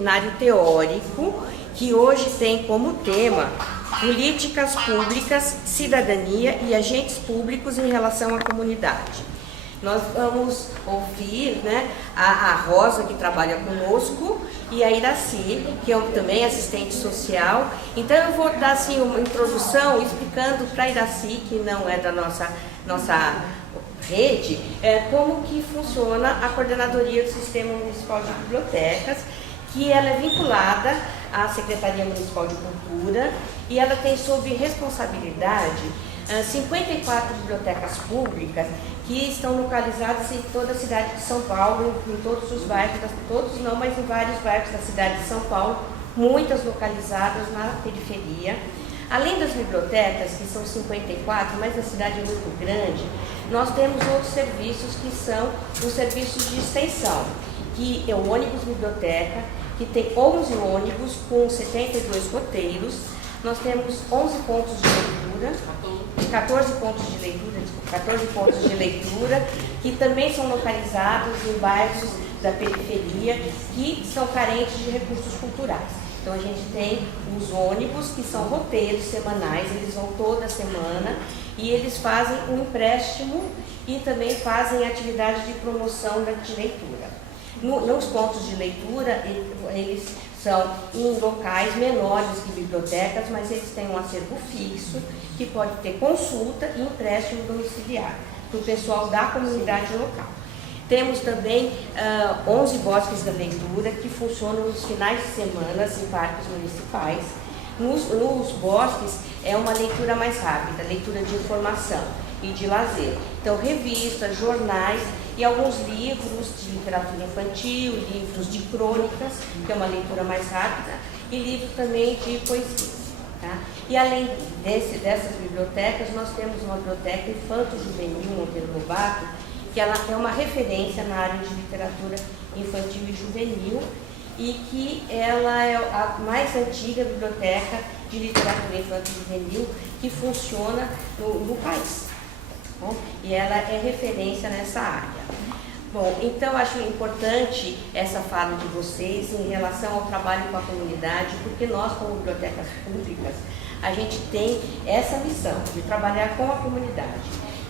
seminário teórico que hoje tem como tema Políticas Públicas, Cidadania e Agentes Públicos em relação à comunidade. Nós vamos ouvir, né, a Rosa, que trabalha conosco, e a Iraci, que é também assistente social. Então eu vou dar assim, uma introdução explicando para a Iraci, que não é da nossa rede, como que funciona a coordenadoria do Sistema Municipal de Bibliotecas, que ela é vinculada à Secretaria Municipal de Cultura e ela tem sob responsabilidade 54 bibliotecas públicas que estão localizadas em toda a cidade de São Paulo, em todos os bairros, todos não, mas em vários bairros da cidade de São Paulo, muitas localizadas na periferia. Além das bibliotecas, que são 54, mas a cidade é muito grande, nós temos outros serviços que são os serviços de extensão, que é o ônibus biblioteca, que tem 11 ônibus com 72 roteiros. Nós temos 11 pontos de leitura, 14 pontos de leitura, que também são localizados em bairros da periferia que são carentes de recursos culturais. Então a gente tem os ônibus, que são roteiros semanais, eles vão toda semana e eles fazem um empréstimo e também fazem atividade de promoção de leitura. Nos pontos de leitura, eles são em locais menores que bibliotecas, mas eles têm um acervo fixo, que pode ter consulta e empréstimo domiciliar para o pessoal da comunidade local. Temos também 11 bosques da leitura, que funcionam nos finais de semana em parques municipais. Nos bosques é uma leitura mais rápida, leitura de informação e de lazer. Então, revistas, jornais e alguns livros de literatura infantil, livros de crônicas, que é uma leitura mais rápida, e livros também de poesia. Tá? E além dessas bibliotecas, nós temos uma biblioteca infanto-juvenil Monteiro Lobato, que ela é uma referência na área de literatura infantil e juvenil, e que ela é a mais antiga biblioteca de literatura infantil e juvenil que funciona no país. Bom, e ela é referência nessa área. Bom, então acho importante essa fala de vocês em relação ao trabalho com a comunidade, porque nós, como bibliotecas públicas, a gente tem essa missão de trabalhar com a comunidade,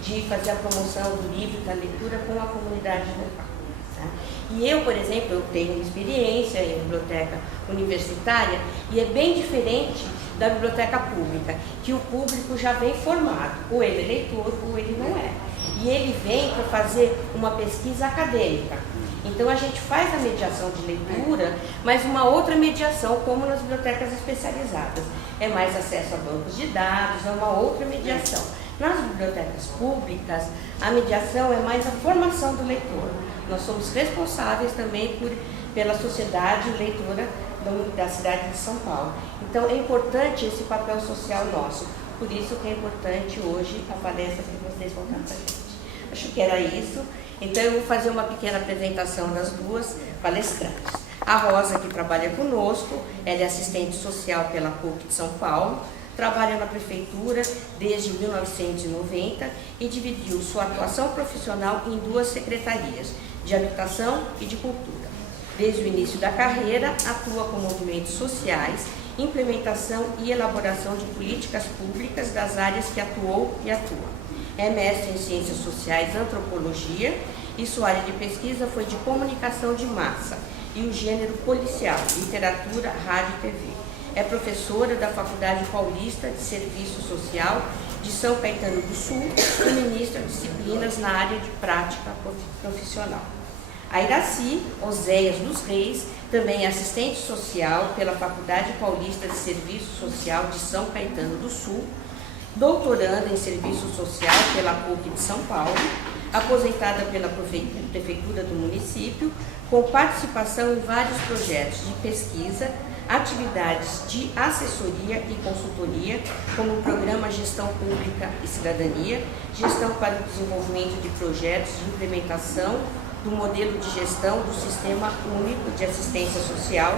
de fazer a promoção do livro e da leitura com a comunidade local. Tá? E eu, por exemplo, eu tenho uma experiência em biblioteca universitária e é bem diferente da biblioteca pública, que o público já vem formado, ou ele é leitor ou ele não é. E ele vem para fazer uma pesquisa acadêmica. Então a gente faz a mediação de leitura, mas uma outra mediação, como nas bibliotecas especializadas. É mais acesso a bancos de dados, é uma outra mediação. Nas bibliotecas públicas, a mediação é mais a formação do leitor. Nós somos responsáveis também pela sociedade leitora da cidade de São Paulo. Então é importante esse papel social nosso. Por isso que é importante hoje a palestra que vocês vão dar para a gente. Acho que era isso. Então eu vou fazer uma pequena apresentação das duas palestrantes. A Rosa, que trabalha conosco, ela é assistente social pela PUC de São Paulo, trabalha na prefeitura desde 1990 e dividiu sua atuação profissional em duas secretarias, de habitação e de cultura. Desde o início da carreira, atua com movimentos sociais, implementação e elaboração de políticas públicas das áreas que atuou e atua. É mestre em Ciências Sociais, Antropologia, e sua área de pesquisa foi de comunicação de massa e o gênero policial, literatura, rádio e TV. É professora da Faculdade Paulista de Serviço Social de São Caetano do Sul e ministra disciplinas na área de prática profissional. A Iraci Oséias dos Reis também é assistente social pela Faculdade Paulista de Serviço Social de São Caetano do Sul, doutoranda em Serviço Social pela PUC de São Paulo, aposentada pela Prefeitura do município, com participação em vários projetos de pesquisa, atividades de assessoria e consultoria, como o Programa Gestão Pública e Cidadania, Gestão para o Desenvolvimento de Projetos de Implementação do Modelo de Gestão do Sistema Único de Assistência Social,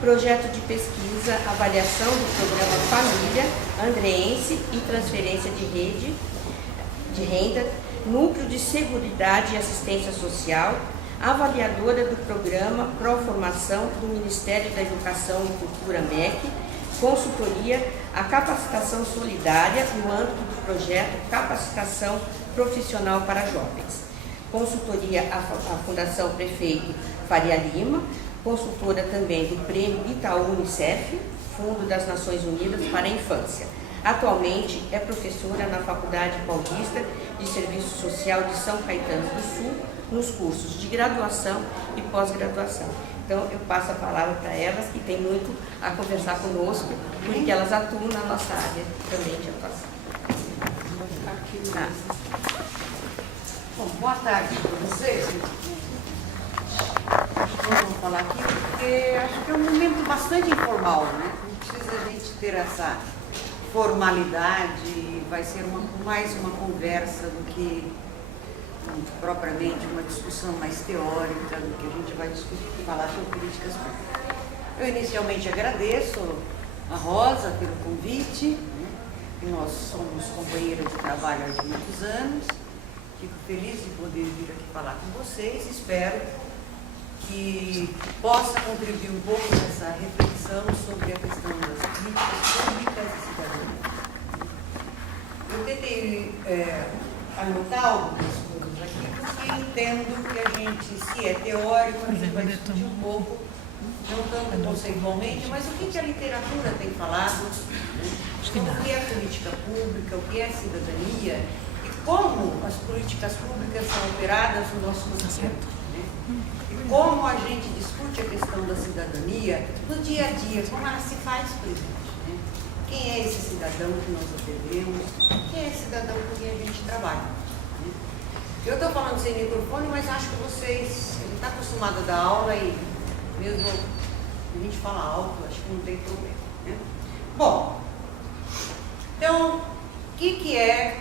projeto de pesquisa, avaliação do Programa Família Andreense e Transferência de Renda, Núcleo de Seguridade e Assistência Social, avaliadora do programa Pró-Formação do Ministério da Educação e Cultura MEC, consultoria à capacitação solidária no âmbito do projeto Capacitação Profissional para Jovens, consultoria à Fundação Prefeito Faria Lima, consultora também do Prêmio Itaú Unicef, Fundo das Nações Unidas para a Infância. Atualmente é professora na Faculdade Paulista de Serviço Social de São Caetano do Sul, nos cursos de graduação e pós-graduação. Então, eu passo a palavra para elas, que tem muito a conversar conosco, porque elas atuam na nossa área também de atuação. Bom, boa tarde para vocês. Vamos falar aqui porque acho que é um momento bastante informal, né? Não precisa a gente ter essa formalidade, vai ser mais uma conversa do que propriamente uma discussão mais teórica, do que a gente vai discutir e falar sobre políticas públicas. Eu inicialmente agradeço a Rosa pelo convite, né? Nós somos companheiras de trabalho há muitos anos, fico feliz de poder vir aqui falar com vocês, espero que possa contribuir um pouco nessa reflexão sobre a questão das políticas públicas e cidadania. Eu tentei anotar algumas coisas aqui, porque entendo que a gente, se é teórico, a gente vai discutir um pouco, não tanto conceitualmente, mas o que a literatura tem falado, né? O que é política pública, o que é cidadania e como as políticas públicas são operadas no nosso cotidiano. E como a gente discute a questão da cidadania no dia a dia, como ela se faz presente. Né? Quem é esse cidadão que nós atendemos? Quem é esse cidadão com quem a gente trabalha? Né? Eu estou falando sem microfone, mas acho que vocês estão acostumados a dar aula e mesmo a gente fala alto, acho que não tem problema. Né? Bom, então,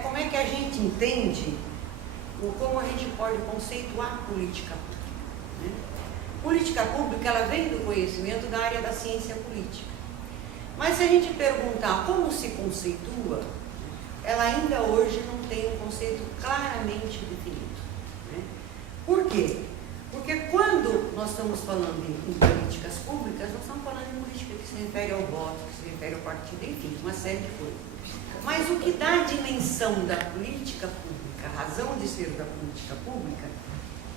como é que a gente entende ou como a gente pode conceituar política pública? Né? Política pública, ela vem do conhecimento da área da ciência política. Mas se a gente perguntar como se conceitua, ela ainda hoje não tem um conceito claramente definido. Né? Por quê? Porque quando nós estamos falando em políticas públicas, nós estamos falando em política que se refere ao voto, que se refere ao partido, enfim, uma série de coisas. Mas o que dá a dimensão da política pública, a razão de ser da política pública,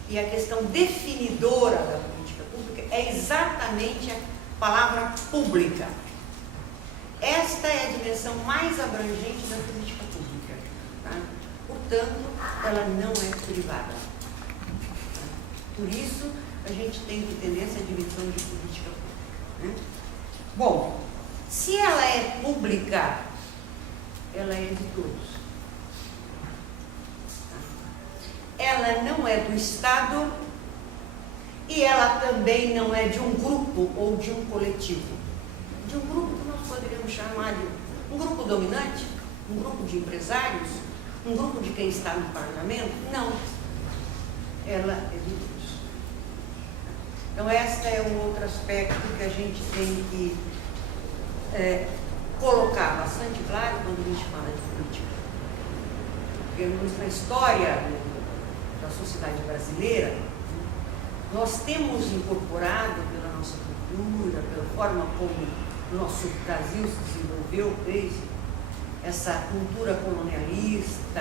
e a questão definidora da política pública é exatamente a palavra pública. Esta é a dimensão mais abrangente da política pública. Tá? Portanto, ela não é privada. Por isso, a gente tem que entender essa dimensão de política pública. Né? Bom, se ela é pública, ela é de todos. Ela não é do Estado e ela também não é de um grupo ou de um coletivo. De um grupo que nós poderíamos chamar de um grupo dominante, um grupo de empresários, um grupo de quem está no parlamento. Não. Ela é de todos. Então, este é um outro aspecto que a gente tem que colocar bastante claro quando a gente fala de política. Porque na história da sociedade brasileira, nós temos incorporado pela nossa cultura, pela forma como o nosso Brasil se desenvolveu desde essa cultura colonialista,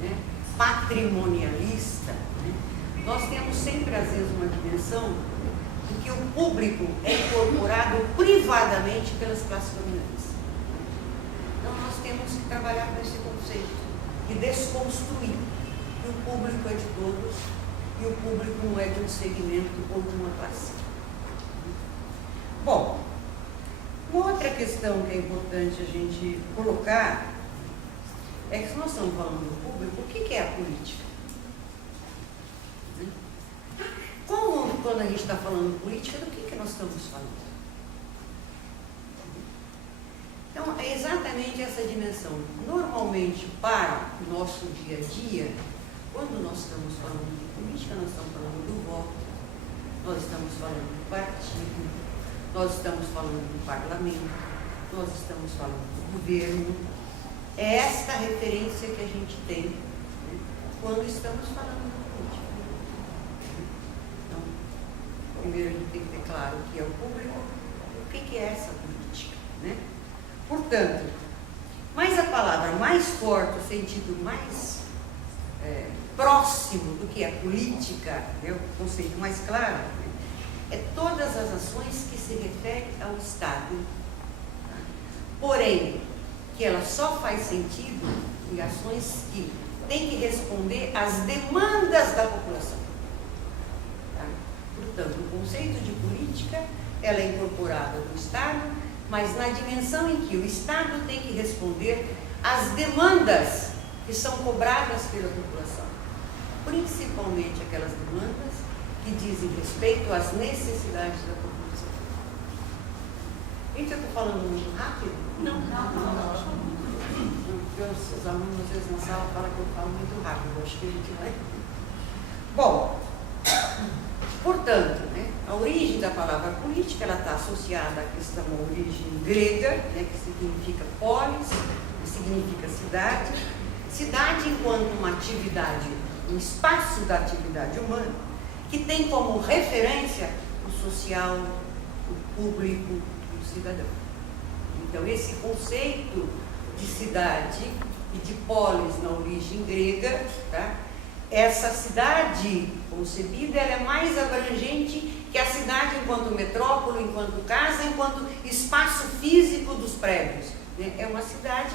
né, patrimonialista, né, nós temos sempre, às vezes, uma dimensão em que o público é incorporado privadamente pelas classes dominantes. Então, nós temos que trabalhar com esse conceito e desconstruir que o público é de todos e o público não é de um segmento ou de uma classe. Bom, uma outra questão que é importante a gente colocar é que se nós estamos falando do público, o que é a política? Como, quando a gente está falando política, do que nós estamos falando? Então, é exatamente essa dimensão. Normalmente, para o nosso dia a dia, quando nós estamos falando de política, nós estamos falando do voto, nós estamos falando do partido, nós estamos falando do parlamento, nós estamos falando do governo. É esta referência que a gente tem, né, quando estamos falando de política. Então, primeiro a gente tem que ter claro o que é o público, o que é essa política, né? Portanto, mas a palavra mais forte, o sentido mais próximo do que é política, né, o conceito mais claro, né, é todas as ações que se referem ao Estado. Tá? Porém, que ela só faz sentido em ações que têm que responder às demandas da população. Tá? Portanto, o conceito de política, ela é incorporada no Estado, mas na dimensão em que o Estado tem que responder às demandas que são cobradas pela população, principalmente aquelas demandas que dizem respeito às necessidades da população. Gente, eu estou falando muito rápido? Não. Porque os alunos às vezes na sala falam que eu falo muito rápido, eu acho que a gente vai. Bom, portanto, né, a origem da palavra política, ela está associada à questão, à origem grega, né, que significa polis, que significa cidade. Cidade enquanto uma atividade, um espaço da atividade humana, que tem como referência o social, o público e o cidadão. Então, esse conceito de cidade e de polis na origem grega, tá? Essa cidade concebida, ela é mais abrangente que a cidade enquanto metrópole, enquanto casa, enquanto espaço físico dos prédios. Né? É uma cidade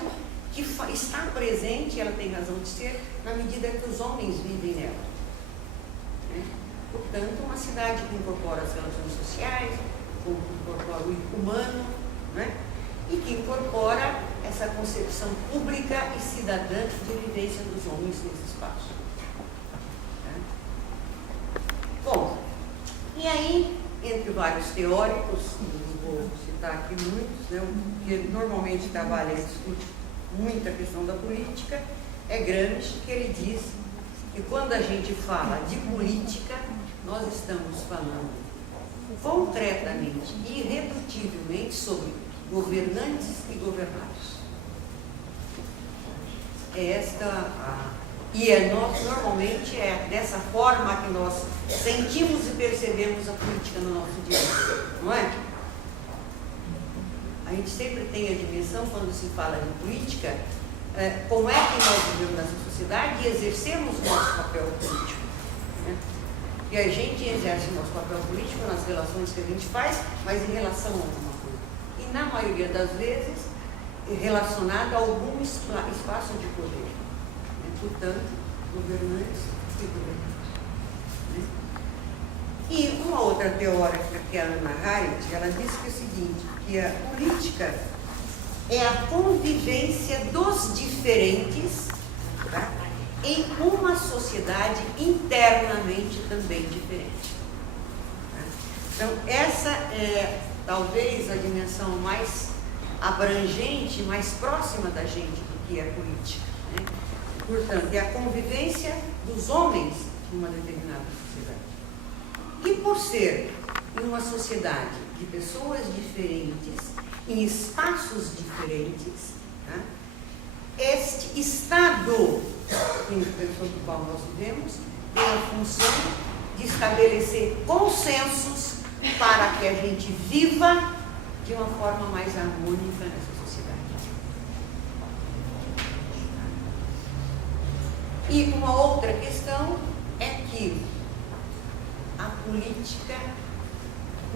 que está presente, ela tem razão de ser, na medida que os homens vivem nela. Né? Portanto, uma cidade que incorpora as relações sociais, que incorpora o humano, né? E que incorpora essa concepção pública e cidadã de vivência dos homens nesse espaço. Né? Bom, e aí, entre vários teóricos, não vou citar aqui muitos, né, que normalmente trabalha e discute muita questão da política, é Gramsci, que ele diz que quando a gente fala de política, nós estamos falando concretamente e irredutivelmente sobre governantes e governados. Normalmente é dessa forma que nós sentimos e percebemos a política no nosso dia a dia, não é? A gente sempre tem a dimensão, quando se fala de política, como é que nós vivemos nessa sociedade e exercemos o nosso papel político. Né? E a gente exerce o nosso papel político nas relações que a gente faz, mas em relação a alguma coisa. E na maioria das vezes, relacionado a algum espaço de poder. Né? Portanto, governantes e governantes. Né? E uma outra teórica, que é a Hannah Arendt, ela diz que é o seguinte, que a política é a convivência dos diferentes, tá, em uma sociedade internamente também diferente. Tá? Então, essa é talvez a dimensão mais abrangente, mais próxima da gente do que é a política. Né? Portanto, é a convivência dos homens em uma determinada sociedade. E por ser em uma sociedade de pessoas diferentes, em espaços diferentes, tá? Este estado sobre o qual nós vivemos tem a função de estabelecer consensos para que a gente viva de uma forma mais harmônica nessa sociedade. E uma outra questão é que a política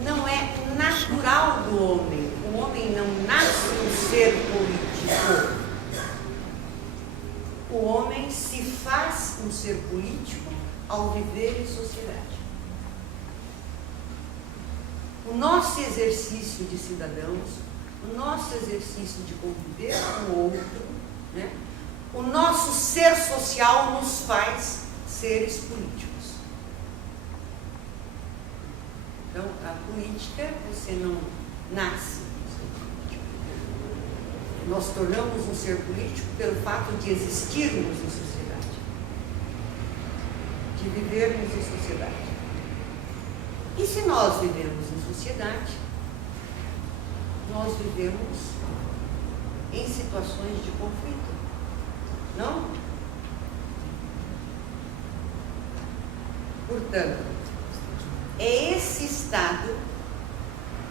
não é natural do homem. O homem não nasce um ser político. O homem se faz um ser político ao viver em sociedade. O nosso exercício de cidadãos, o nosso exercício de conviver com o outro, né? O nosso ser social nos faz seres políticos. Então, a política, você não nasce um ser político. Nós tornamos um ser político pelo fato de existirmos em sociedade, de vivermos em sociedade. E se nós vivemos em sociedade, nós vivemos em situações de conflito, não? Portanto, É esse Estado,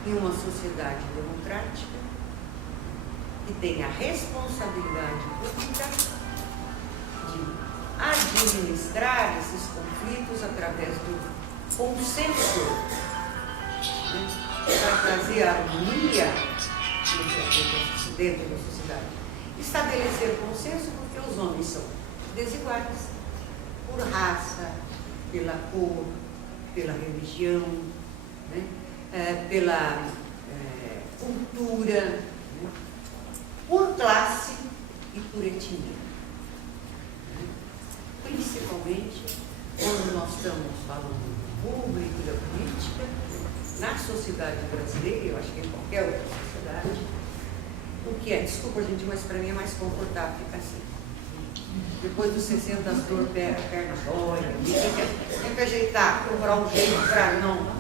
em uma sociedade democrática, que tem a responsabilidade pública de administrar esses conflitos através do consenso, né, para trazer harmonia dentro da sociedade. Estabelecer consenso porque os homens são desiguais, por raça, pela cor, pela religião, né, pela cultura, né, por classe e por etnia. Né? Principalmente quando nós estamos falando do público e da política, na sociedade brasileira, eu acho que em qualquer outra sociedade, o que é, desculpa gente, mas para mim é mais confortável ficar assim. Depois dos 60 as dor, perna dói, tem que ajeitar, procurar um jeito para não.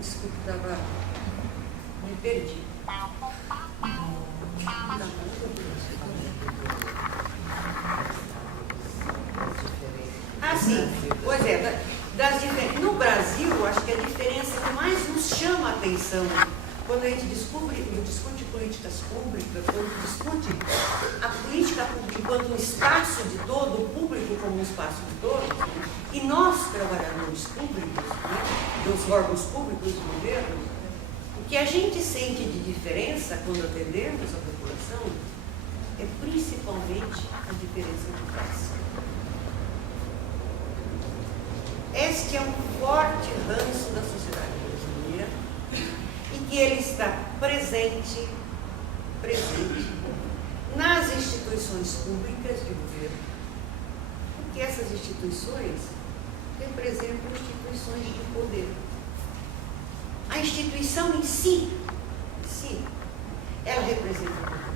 Desculpa, estava. Me perdi. Sim, pois é. No Brasil, acho que a diferença que mais nos chama a atenção quando a gente discute políticas públicas, quando discute a política pública enquanto um espaço de todo, o público como um espaço de todos, e nós, trabalhadores públicos, né, dos órgãos públicos do governo, o que a gente sente de diferença quando atendemos a população é principalmente a diferença de classe. Este é um forte ranço da sociedade brasileira e que ele está presente nas instituições públicas de governo, porque essas instituições representam instituições de poder. A instituição em si, ela representa o poder.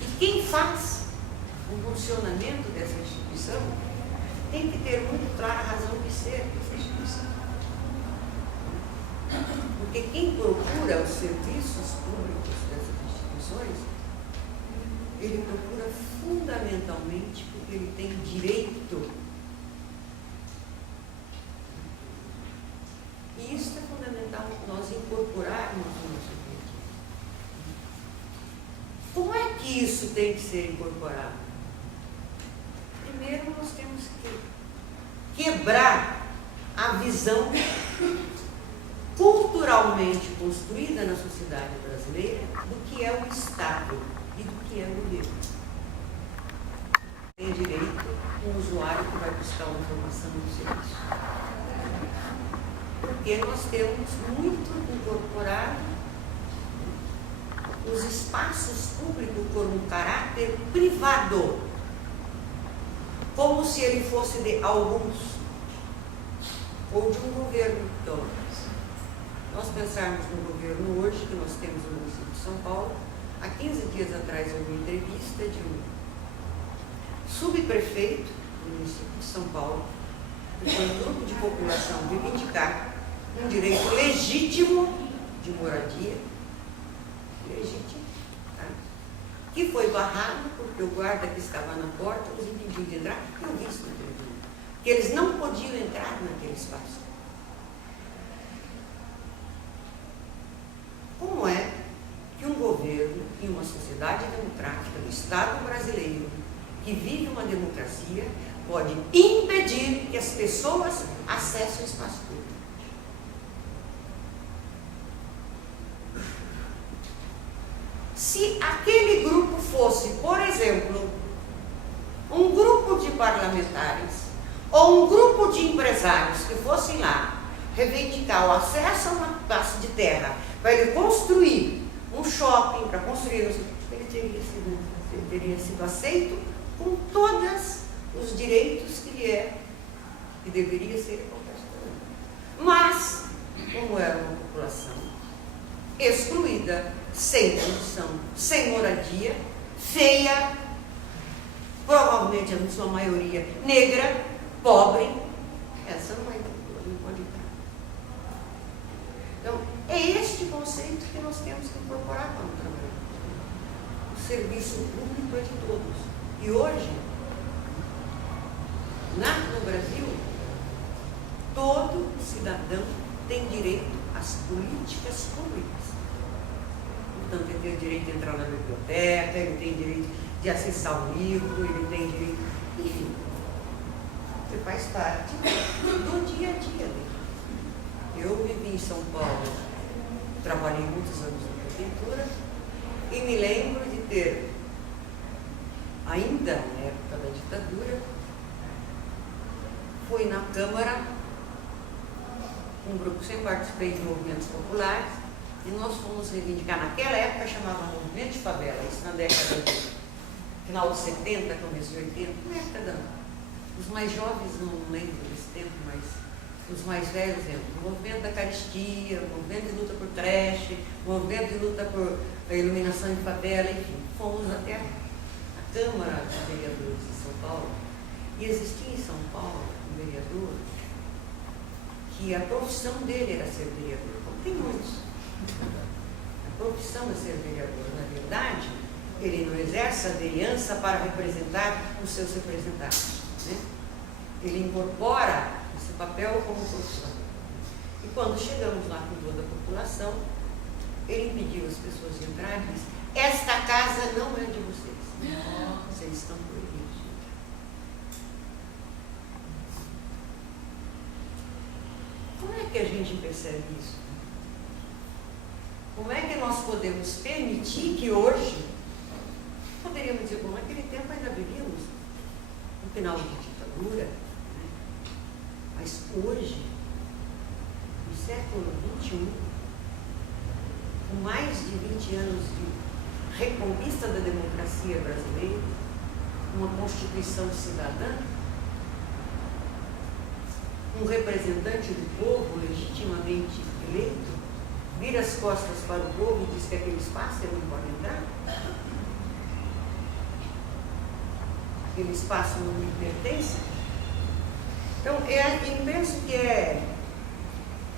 E quem faz o funcionamento dessa instituição tem que ter muito clara a razão de ser dessa instituição. Porque quem procura os serviços públicos dessas instituições, ele procura fundamentalmente porque ele tem direito. E isso é fundamental nós incorporarmos no nosso direito. Como é que isso tem que ser incorporado? Primeiro, nós temos que quebrar a visão culturalmente construída na sociedade brasileira do que é o Estado e do que é o governo. Tem direito um usuário que vai buscar uma informação no serviço. Porque nós temos muito incorporado os espaços públicos por um caráter privado, como se ele fosse de alguns, ou de um governo de todos. Nós pensarmos no governo hoje, que nós temos no município de São Paulo, há 15 dias atrás eu vi uma entrevista de um subprefeito do município de São Paulo, que foi um grupo de população reivindicar um direito legítimo de moradia, legítimo, tá? Que foi barrado porque o guarda que estava na porta os impediu de entrar. Eu vi isso na televisão, que eles não podiam entrar naquele espaço. Como é que um governo e uma sociedade democrática do Estado brasileiro, que vive uma democracia, pode impedir que as pessoas acessem o espaço público? Se aquele grupo fosse, por exemplo, um grupo de parlamentares ou um grupo de empresários que fossem lá reivindicar o acesso a uma pedaço de terra para ele construir um shopping, para construir, ele teria sido aceito com todos os direitos que deveria ser conquistado. Mas, como era uma população excluída, sem condição, sem moradia, feia, provavelmente a sua maioria negra, pobre, essa não pode entrar. Então, é este conceito que nós temos que incorporar para o trabalho. O serviço público é de todos. E hoje, No Brasil, todo cidadão tem direito às políticas públicas. Portanto, ele tem o direito de entrar na biblioteca, ele tem direito de acessar um livro, ele tem direito... Enfim, você faz parte do dia a dia dele. Eu vivi em São Paulo, trabalhei muitos anos na prefeitura e me lembro de ter, ainda na época da ditadura, fui na Câmara, um grupo, sempre participei de movimentos populares, e nós fomos reivindicar, naquela época chamava Movimento de Favela, isso na década de final de 70, começo de 80, na época da... Os mais jovens não lembram desse tempo, mas os mais velhos lembram. O movimento da caristia, o movimento de luta por creche, o movimento de luta por iluminação de favela, enfim, fomos até a Câmara de Vereadores de São Paulo, e existia em São Paulo um vereador que a profissão dele era ser vereador, como tem muitos. A profissão é ser vereador, na verdade, ele não exerce a vereança para representar os seus representados, né? Ele incorpora esse papel como profissão. E quando chegamos lá com toda a população, ele impediu as pessoas de entrar e disse: esta casa não é de vocês. Vocês estão proibidos. Como é que a gente percebe isso? Como é que nós podemos permitir que hoje, poderíamos dizer, bom, naquele tempo ainda vivíamos no final de ditadura, né? Mas hoje, no século XXI, com mais de 20 anos de reconquista da democracia brasileira, uma Constituição cidadã, um representante do povo legitimamente eleito, vira as costas para o povo e diz que aquele espaço ele não pode entrar? Aquele espaço não me pertence? Então, eu penso que é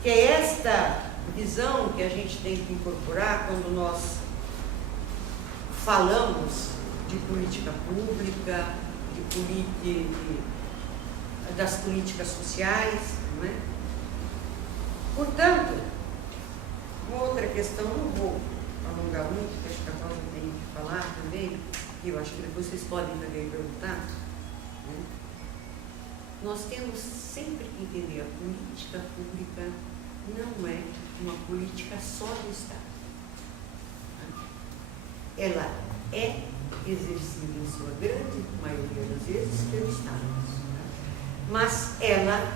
esta visão que a gente tem que incorporar quando nós falamos de política pública, das políticas sociais, não é? Portanto, uma outra questão, não vou alongar muito, porque acho que a Rosa tem que falar também, e eu acho que depois vocês podem também perguntar, né? Nós temos sempre que entender a política pública não é uma política só do Estado. Ela é exercida em sua grande maioria das vezes pelo Estado. Mas ela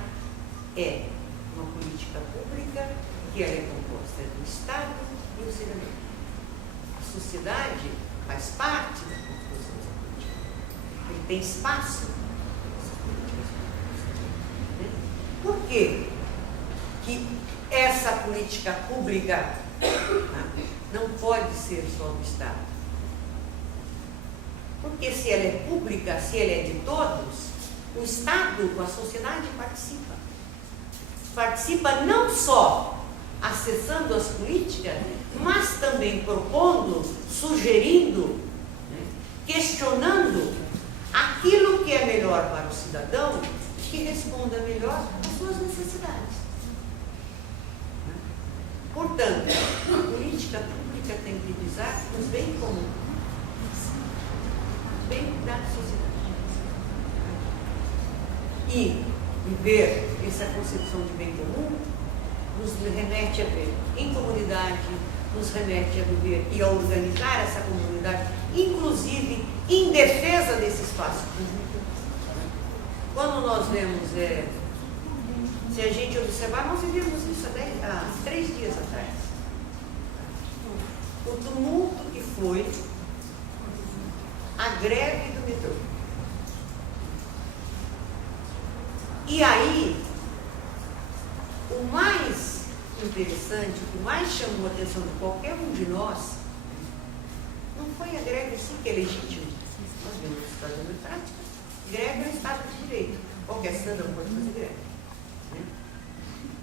é uma política pública que ela é composta do Estado e o cidadão. A sociedade faz parte da construção dessa política. Ele tem espaço nessas políticas públicas. Por quê que essa política pública não pode ser só do Estado? Porque se ela é pública, se ela é de todos, o Estado, a sociedade participa. Participa não só acessando as políticas, mas também propondo, sugerindo, né, questionando aquilo que é melhor para o cidadão, que responda melhor às suas necessidades. Portanto, a política pública tem que visar o bem comum, o bem da sociedade. E viver essa concepção de bem comum nos remete a viver em comunidade, nos remete a viver e a organizar essa comunidade, inclusive em defesa desse espaço público. Quando nós vemos, se a gente observar, nós vivemos isso há 3 dias atrás. O tumulto que foi a greve do metrô. E aí, o mais interessante, o que mais chamou a atenção de qualquer um de nós, não foi a greve assim que é legítima. Nós vemos no Estado democrático, greve é um Estado de direito. Qualquer cidadão pode fazer greve. Né?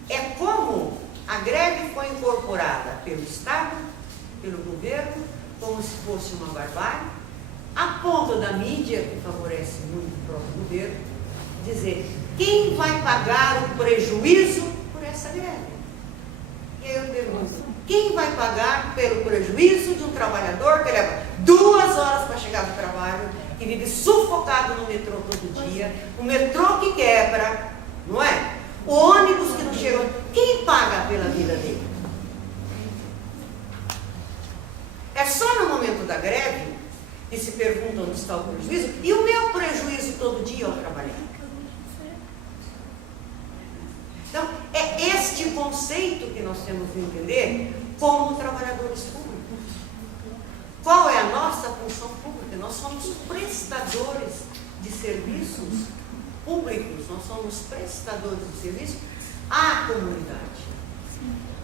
É como a greve foi incorporada pelo Estado, pelo governo, como se fosse uma barbárie, a ponto da mídia, que favorece muito o próprio governo, dizer, quem vai pagar o prejuízo por essa greve? E aí eu pergunto, quem vai pagar pelo prejuízo de um trabalhador que leva 2 horas para chegar no trabalho, que vive sufocado no metrô todo dia, o metrô que quebra, não é? O ônibus que não chega, quem paga pela vida dele? É só no momento da greve que se pergunta onde está o prejuízo, e o meu prejuízo todo dia ao trabalhar. Então, é este conceito que nós temos que entender como trabalhadores públicos. Qual é a nossa função pública? Nós somos prestadores de serviços públicos, nós somos prestadores de serviços à comunidade,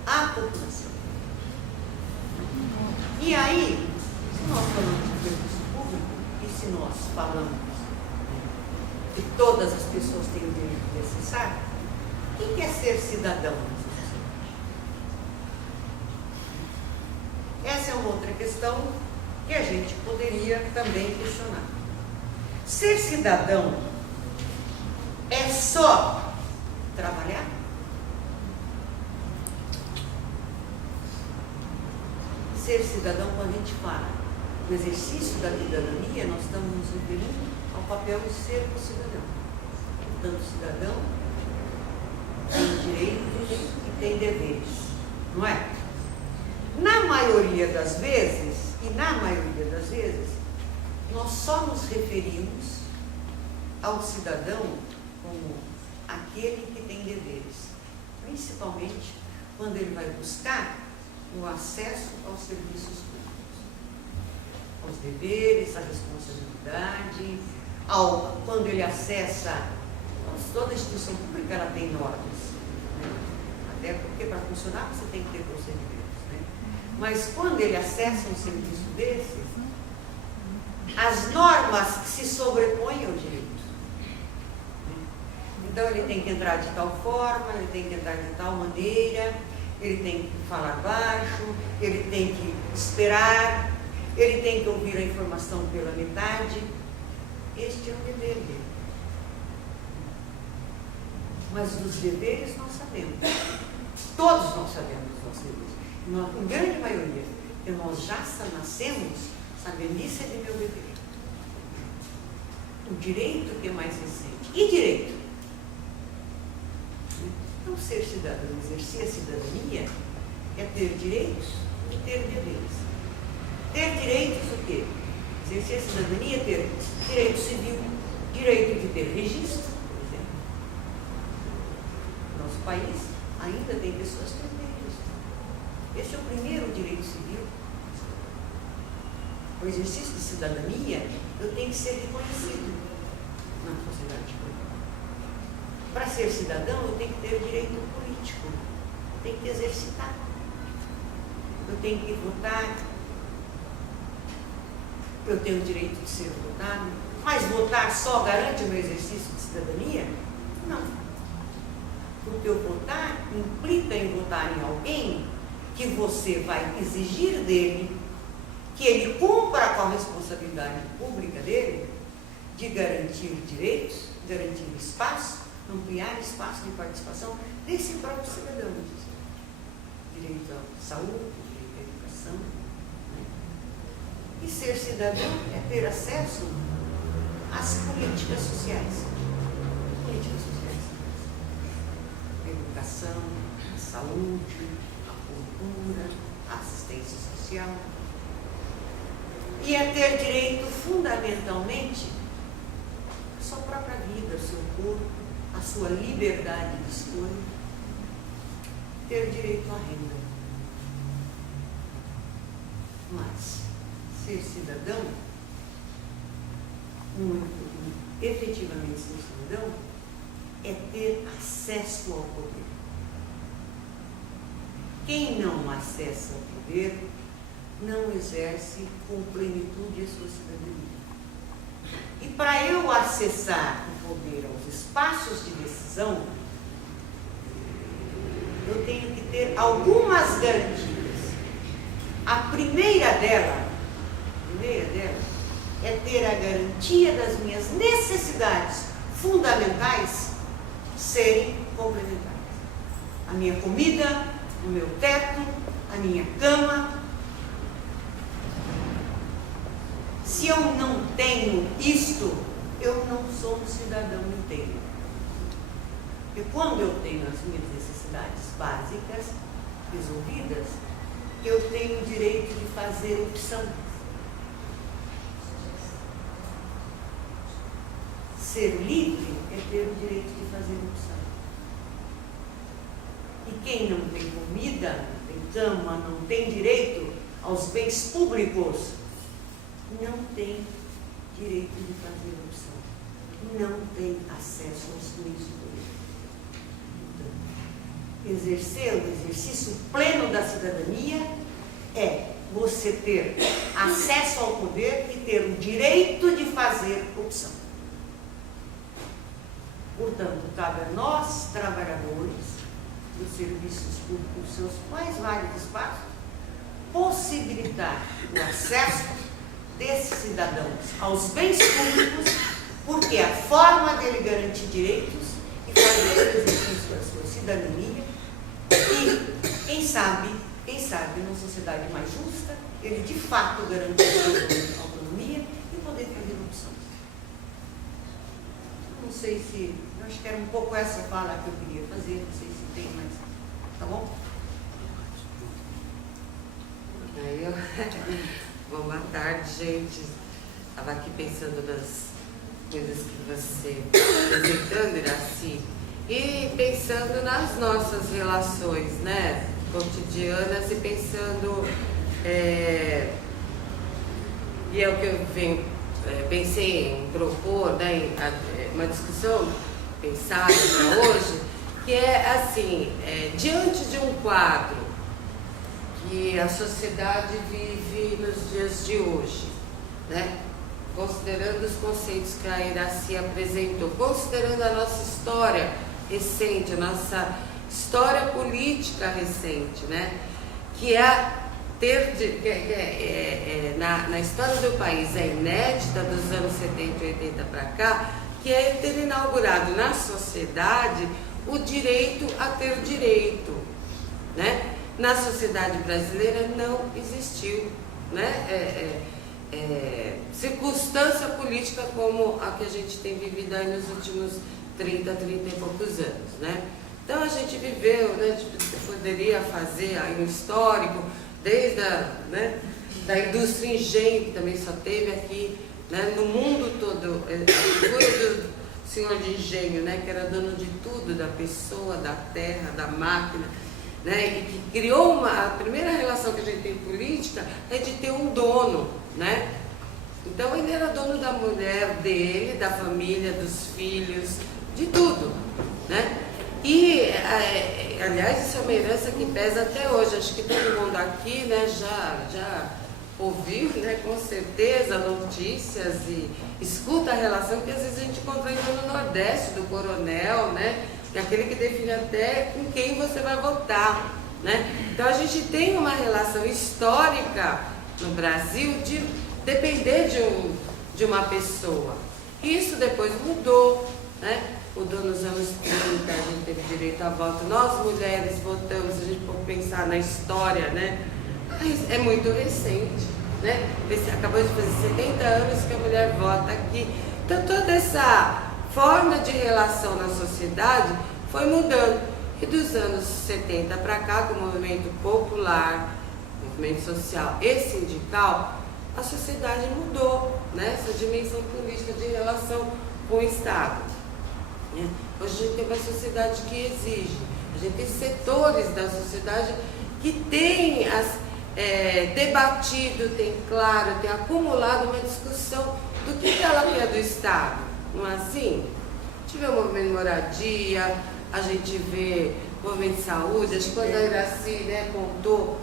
à população. E aí, se nós falamos de serviço público, e se nós falamos que todas as pessoas têm o direito de acessar, quem quer ser cidadão? Essa é uma outra questão que a gente poderia também questionar. Ser cidadão é só trabalhar? Ser cidadão, quando a gente fala no exercício da cidadania, nós estamos nos referindo ao papel de ser um cidadão. Portanto, cidadão tem direitos e tem deveres, não é? Na maioria das vezes, nós só nos referimos ao cidadão como aquele que tem deveres, principalmente quando ele vai buscar o acesso aos serviços públicos, aos deveres, à responsabilidade, quando ele acessa. Toda instituição pública ela tem normas, né? Até porque para funcionar você tem que ter procedimentos, né? Mas quando ele acessa um serviço desse, as normas se sobrepõem ao direito, né? Então ele tem que entrar de tal forma, ele tem que entrar de tal maneira, ele tem que falar baixo, ele tem que esperar, ele tem que ouvir a informação pela metade. Este é o dever dele. Mas dos deveres nós sabemos. Todos nós sabemos dos nossos deveres. Em grande maioria, porque nós já nascemos sabendo isso é de meu dever. O direito que é mais recente. E direito? Então, ser cidadão, exercer a cidadania é ter direitos e ter deveres. Ter direitos o quê? Exercer a cidadania é ter direito civil, direito de ter registro. Nosso país ainda tem pessoas que não têm registro. Esse é o primeiro direito civil. O exercício de cidadania, eu tenho que ser reconhecido na sociedade pública. Para ser cidadão, eu tenho que ter direito político. Eu tenho que exercitar. Eu tenho que votar. Eu tenho o direito de ser votado. Mas votar só garante o meu exercício de cidadania? Não. Porque o votar implica em votar em alguém que você vai exigir dele que ele cumpra com a responsabilidade pública dele de garantir direitos, garantir espaço, ampliar espaço de participação desse próprio cidadão. Direito à saúde, direito à educação. Né? E ser cidadão é ter acesso às políticas sociais. Políticas sociais. A educação, a saúde, a cultura, a assistência social. E é ter direito fundamentalmente à sua própria vida, ao seu corpo, à sua liberdade de escolha. Ter direito à renda. Mas ser cidadão, efetivamente ser cidadão, é ter acesso ao poder. Quem não acessa o poder não exerce com plenitude a sua cidadania. E para eu acessar o poder aos espaços de decisão, eu tenho que ter algumas garantias. A primeira dela é ter a garantia das minhas necessidades fundamentais serem complementares. A minha comida, o meu teto, a minha cama. Se eu não tenho isto, eu não sou um cidadão inteiro. E quando eu tenho as minhas necessidades básicas resolvidas, eu tenho o direito de fazer opção. Ser livre é ter o direito de fazer opção. E quem não tem comida, não tem cama, não tem direito aos bens públicos, não tem direito de fazer opção. Não tem acesso aos meios de poder. Exercer o exercício pleno da cidadania é você ter acesso ao poder e ter o direito de fazer opção. Portanto, cabe a nós, trabalhadores dos serviços públicos, seus mais vários espaços, possibilitar o acesso desses cidadãos aos bens públicos, porque a forma dele garantir direitos e fazer o exercício da sua cidadania e, quem sabe, numa sociedade mais justa, ele de fato garantir a sua autonomia e poder fazer opção. Não sei se, eu acho que era um pouco essa fala que eu queria fazer, não sei se tem mais, tá bom? Boa tarde, gente. Estava aqui pensando nas coisas que você está apresentando, Iraci, e pensando nas nossas relações, né, cotidianas, e pensando, e é o que eu pensei em propor, né, uma discussão pensada para hoje, que é assim, diante de um quadro que a sociedade vive nos dias de hoje, né? Considerando os conceitos que a Iraci apresentou, considerando a nossa história recente, a nossa história política recente, né? Que na história do país é inédita, dos anos 70 e 80 para cá, que é ter inaugurado na sociedade o direito a ter direito, né? Na sociedade brasileira não existiu, né, circunstância política como a que a gente tem vivido aí nos últimos 30 e poucos anos, né? Então a gente viveu, né, poderia fazer aí um histórico desde da indústria engenho, que também só teve aqui, né, no mundo todo, a figura do senhor de engenho, né, que era dono de tudo, da pessoa, da terra, da máquina, né, e que criou a primeira relação que a gente tem política é de ter um dono, né? Então ele era dono da mulher dele, da família, dos filhos, de tudo, né? E, aliás, isso é uma herança que pesa até hoje. Acho que todo mundo aqui, né, já ouviu, né, com certeza, notícias e escuta a relação que às vezes a gente encontra no Nordeste, do coronel, né? É aquele que define até com quem você vai votar, né? Então a gente tem uma relação histórica no Brasil de depender de uma pessoa. Isso depois mudou, né? Mudou nos anos 30, a gente teve direito a voto. Nós mulheres votamos, se a gente for pensar na história, né? Mas é muito recente, né? Acabou de fazer 70 anos que a mulher vota aqui. Então toda essa forma de relação na sociedade foi mudando. E dos anos 70 para cá, com o movimento popular, movimento social e sindical, a sociedade mudou, né? Essa dimensão política de relação com o Estado. Hoje a gente tem uma sociedade que exige, a gente tem setores da sociedade que têm debatido, tem acumulado uma discussão do que ela quer do Estado. Não é assim? A gente vê o movimento de moradia, a gente vê o movimento de saúde. Acho que quando a Iraci, né, contou,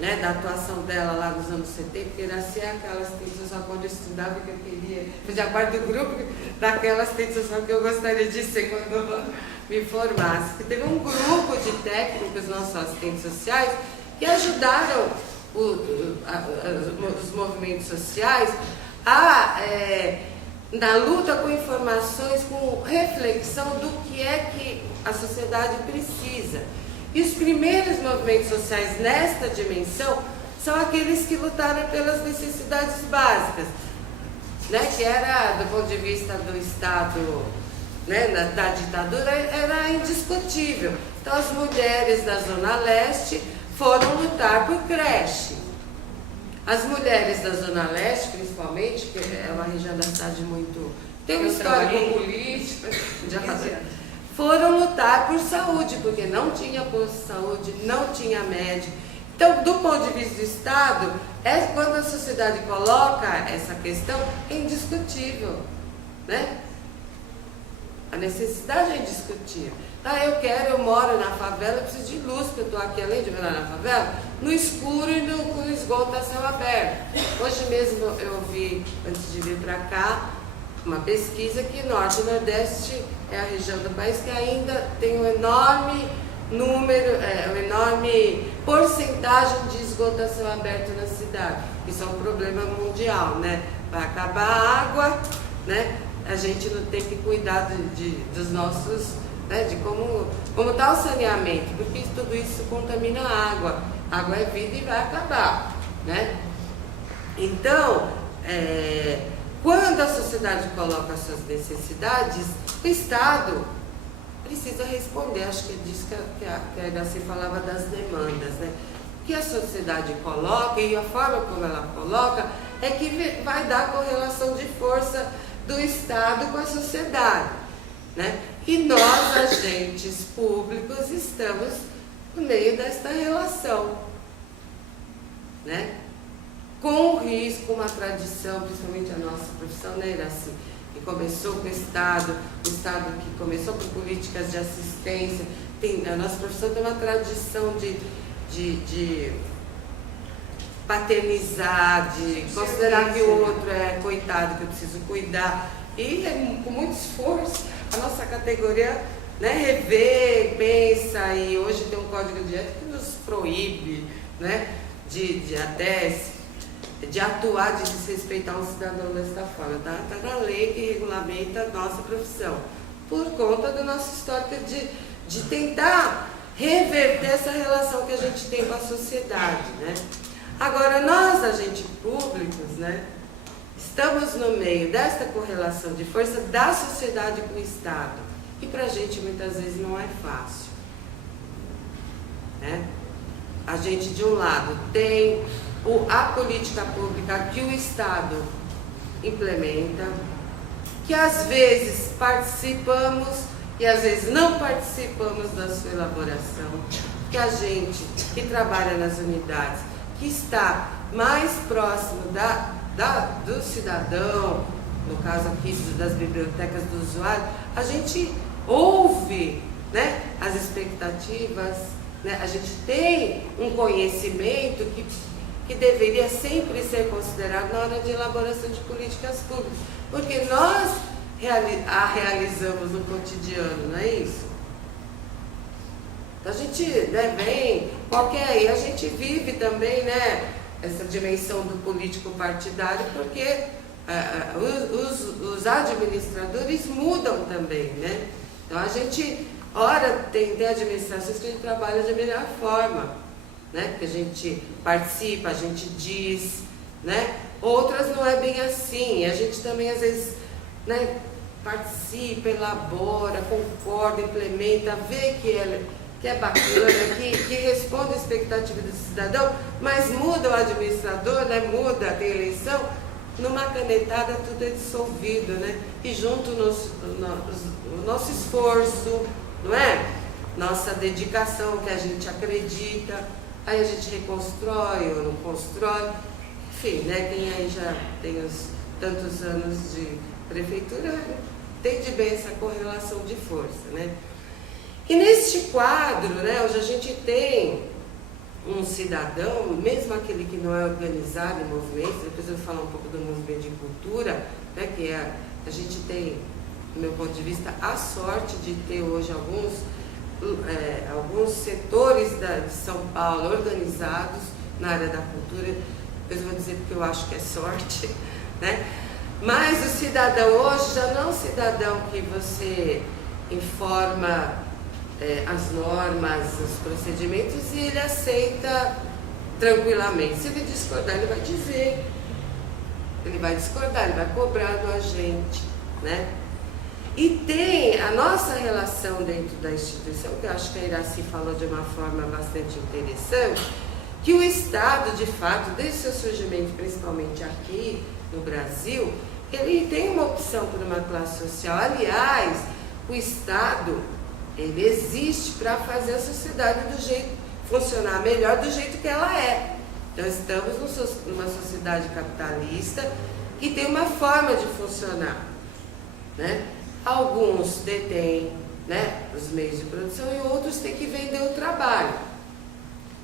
né, da atuação dela lá nos anos 70, porque a Iraci é aquela assistente social quando eu estudava, que eu queria, fazia parte do grupo daquela assistente social que eu gostaria de ser quando eu me formasse. Porque teve um grupo de técnicos, não só assistentes sociais, que ajudaram os movimentos sociais a na luta com informações, com reflexão do que é que a sociedade precisa. E os primeiros movimentos sociais nesta dimensão são aqueles que lutaram pelas necessidades básicas, né? Que era, do ponto de vista do Estado, né, da ditadura, era indiscutível. Então as mulheres da Zona Leste foram lutar por creche. As mulheres da Zona Leste, principalmente, que é uma região da cidade muito... tem um histórico político, foram lutar por saúde, porque não tinha posto de saúde, não tinha médico. Então, do ponto de vista do Estado, quando a sociedade coloca essa questão, é indiscutível, né? A necessidade é indiscutível. Ah, eu moro na favela, eu preciso de luz, porque eu estou aqui, além de morar na favela, no escuro e no esgoto a céu aberto. Hoje mesmo eu vi, antes de vir para cá, uma pesquisa que Norte e Nordeste é a região do país que ainda tem um enorme número, uma enorme porcentagem de esgoto a céu aberto na cidade. Isso é um problema mundial, né? Vai acabar a água, né? A gente não tem que cuidar dos nossos, né? De como está o saneamento, porque tudo isso contamina a água. A água é vida e vai acabar, né? Então, quando a sociedade coloca as suas necessidades, o Estado precisa responder. Acho que é disso que a Iracy falava das demandas, né? O que a sociedade coloca e a forma como ela coloca é que vai dar correlação de força do Estado com a sociedade, né? E nós, agentes públicos, estamos no meio desta relação, né? Com um risco, uma tradição, principalmente a nossa profissão, né, Iracy, que começou com o Estado que começou com políticas de assistência. A nossa profissão tem uma tradição de paternizar, de considerar que o outro é coitado, que eu preciso cuidar. E com muito esforço, a nossa categoria, né, revê, pensa, e hoje tem um código de ética que nos proíbe, né, de atuar, de desrespeitar um cidadão desta forma. Está na lei que regulamenta a nossa profissão, por conta do nosso histórico de tentar reverter essa relação que a gente tem com a sociedade, né? Agora, nós, agentes públicos, né, estamos no meio desta correlação de força da sociedade com o Estado, e para a gente muitas vezes não é fácil, né? A gente, de um lado, tem a política pública que o Estado implementa, que às vezes participamos e às vezes não participamos da sua elaboração, que a gente que trabalha nas unidades, que está mais próximo do cidadão, no caso aqui das bibliotecas do usuário, a gente ouve, né, as expectativas, né, a gente tem um conhecimento que deveria sempre ser considerado na hora de elaboração de políticas públicas, porque nós a realizamos no cotidiano, não é isso? Então a gente, né, vem, e a gente vive também, né, essa dimensão do político partidário, porque os administradores mudam também, né? Então a gente, ora, tem administrações que a gente trabalha de melhor forma, né? Porque a gente participa, a gente diz, né? Outras não é bem assim, a gente também às vezes, né, participa, elabora, concorda, implementa, vê que é bacana, que responde à expectativa do cidadão, mas muda o administrador, né? Muda, tem eleição, numa canetada tudo é dissolvido, né? E junto o nosso esforço, não é? Nossa dedicação, que a gente acredita, aí a gente reconstrói ou não constrói, enfim, né? Quem aí já tem os tantos anos de prefeitura entende bem essa correlação de força, né? E neste quadro, né, hoje a gente tem um cidadão, mesmo aquele que não é organizado em movimentos, depois eu vou falar um pouco do movimento de cultura, né, que a gente tem, do meu ponto de vista, a sorte de ter hoje alguns setores de São Paulo organizados na área da cultura. Depois eu vou dizer porque eu acho que é sorte, né? Mas o cidadão hoje já não é um cidadão que você informa as normas, os procedimentos e ele aceita tranquilamente. Se ele discordar, ele vai dizer. Ele vai discordar, ele vai cobrar do agente, né? E tem a nossa relação dentro da instituição, que eu acho que a Iraci falou de uma forma bastante interessante, que o Estado, de fato, desde seu surgimento, principalmente aqui no Brasil, ele tem uma opção por uma classe social. Aliás, o Estado, ele existe para fazer a sociedade funcionar melhor do jeito que ela é. Então, estamos numa sociedade capitalista que tem uma forma de funcionar, né? Alguns detêm, né, os meios de produção e outros têm que vender o trabalho.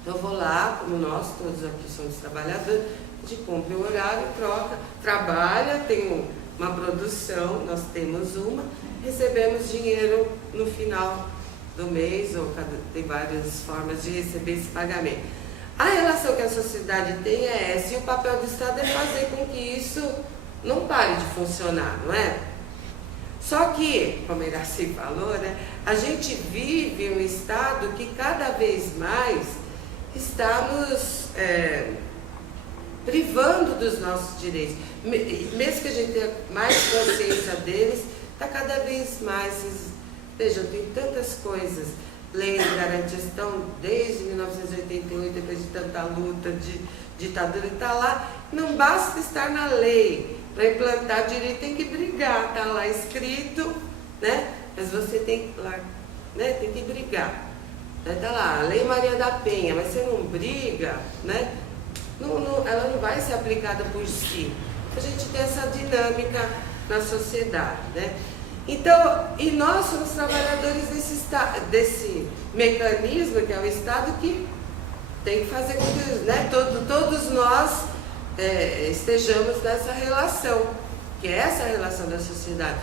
Então, eu vou lá, como nós todos aqui somos trabalhadores, a gente cumpre o horário, troca, trabalha, tem uma produção, nós temos uma, recebemos dinheiro no final do mês, ou tem várias formas de receber esse pagamento. A relação que a sociedade tem é essa, e o papel do Estado é fazer com que isso não pare de funcionar, não é? Só que, como a Iraci falou, né, a gente vive um Estado que cada vez mais está nos privando dos nossos direitos. Mesmo que a gente tenha mais consciência deles, está cada vez mais. Vejam, tem tantas coisas, leis de garantia estão desde 1988, depois de tanta luta, de ditadura, está lá. Não basta estar na lei. Para implantar direito tem que brigar, está lá escrito, né? Mas você tem lá, né? Tem que brigar. Está lá, a Lei Maria da Penha, mas você não briga, né? Ela não vai ser aplicada por si. A gente tem essa dinâmica na sociedade, né? Então, e nós somos trabalhadores desse mecanismo que é o Estado, que tem que fazer com que, né, todos nós estejamos nessa relação, que é essa relação da sociedade.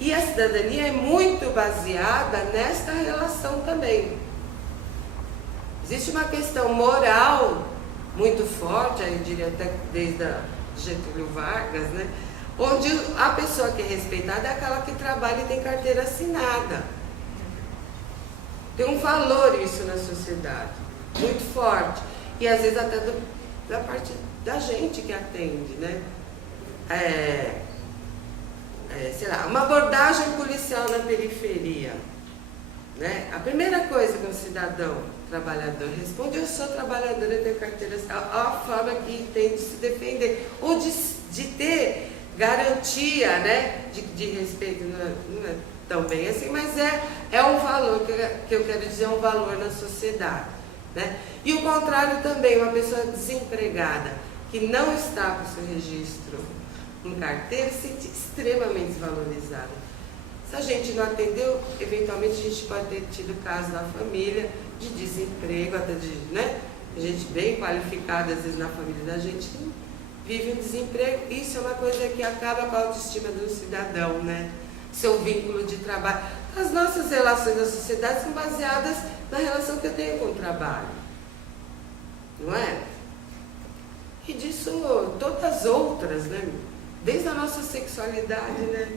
E a cidadania é muito baseada nesta relação também. Existe uma questão moral muito forte, eu diria até desde Getúlio Vargas, né? Onde a pessoa que é respeitada é aquela que trabalha e tem carteira assinada. Tem um valor isso na sociedade, muito forte. E às vezes até da parte da gente que atende, né? Sei lá, uma abordagem policial na periferia, né? A primeira coisa que um cidadão trabalhador responde: eu sou trabalhador, eu tenho carteira assinada. A forma que tem de se defender, ou de ter garantia, né, de respeito. Não é tão bem assim, mas é um valor que eu quero dizer, um valor na sociedade, né? E o contrário também, uma pessoa desempregada que não está com seu registro em carteira se sente extremamente desvalorizada. Se a gente não atendeu, eventualmente a gente pode ter tido caso na família de desemprego, até de, né, gente bem qualificada às vezes na família da gente vive um desemprego. Isso é uma coisa que acaba com a autoestima do cidadão, né? Seu vínculo de trabalho. As nossas relações da sociedade são baseadas na relação que eu tenho com o trabalho, não é? E disso todas as outras, né? Desde a nossa sexualidade, né?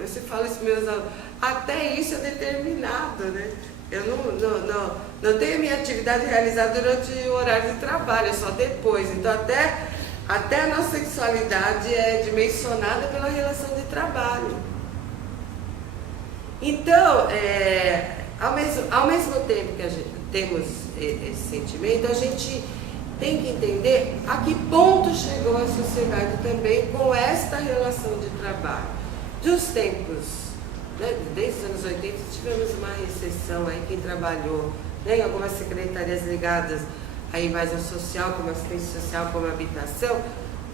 Você fala isso para meus alunos, até isso é determinado, né? Eu não tenho a minha atividade realizada durante o horário de trabalho, é só depois. Então até a nossa sexualidade é dimensionada pela relação de trabalho. Então, ao mesmo tempo que a gente temos esse sentimento, a gente tem que entender a que ponto chegou a sociedade também com esta relação de trabalho. Dos tempos, né, desde os anos 80, tivemos uma recessão aí, quem trabalhou, né, em algumas secretarias ligadas aí mais ao social, como assistência social, como habitação,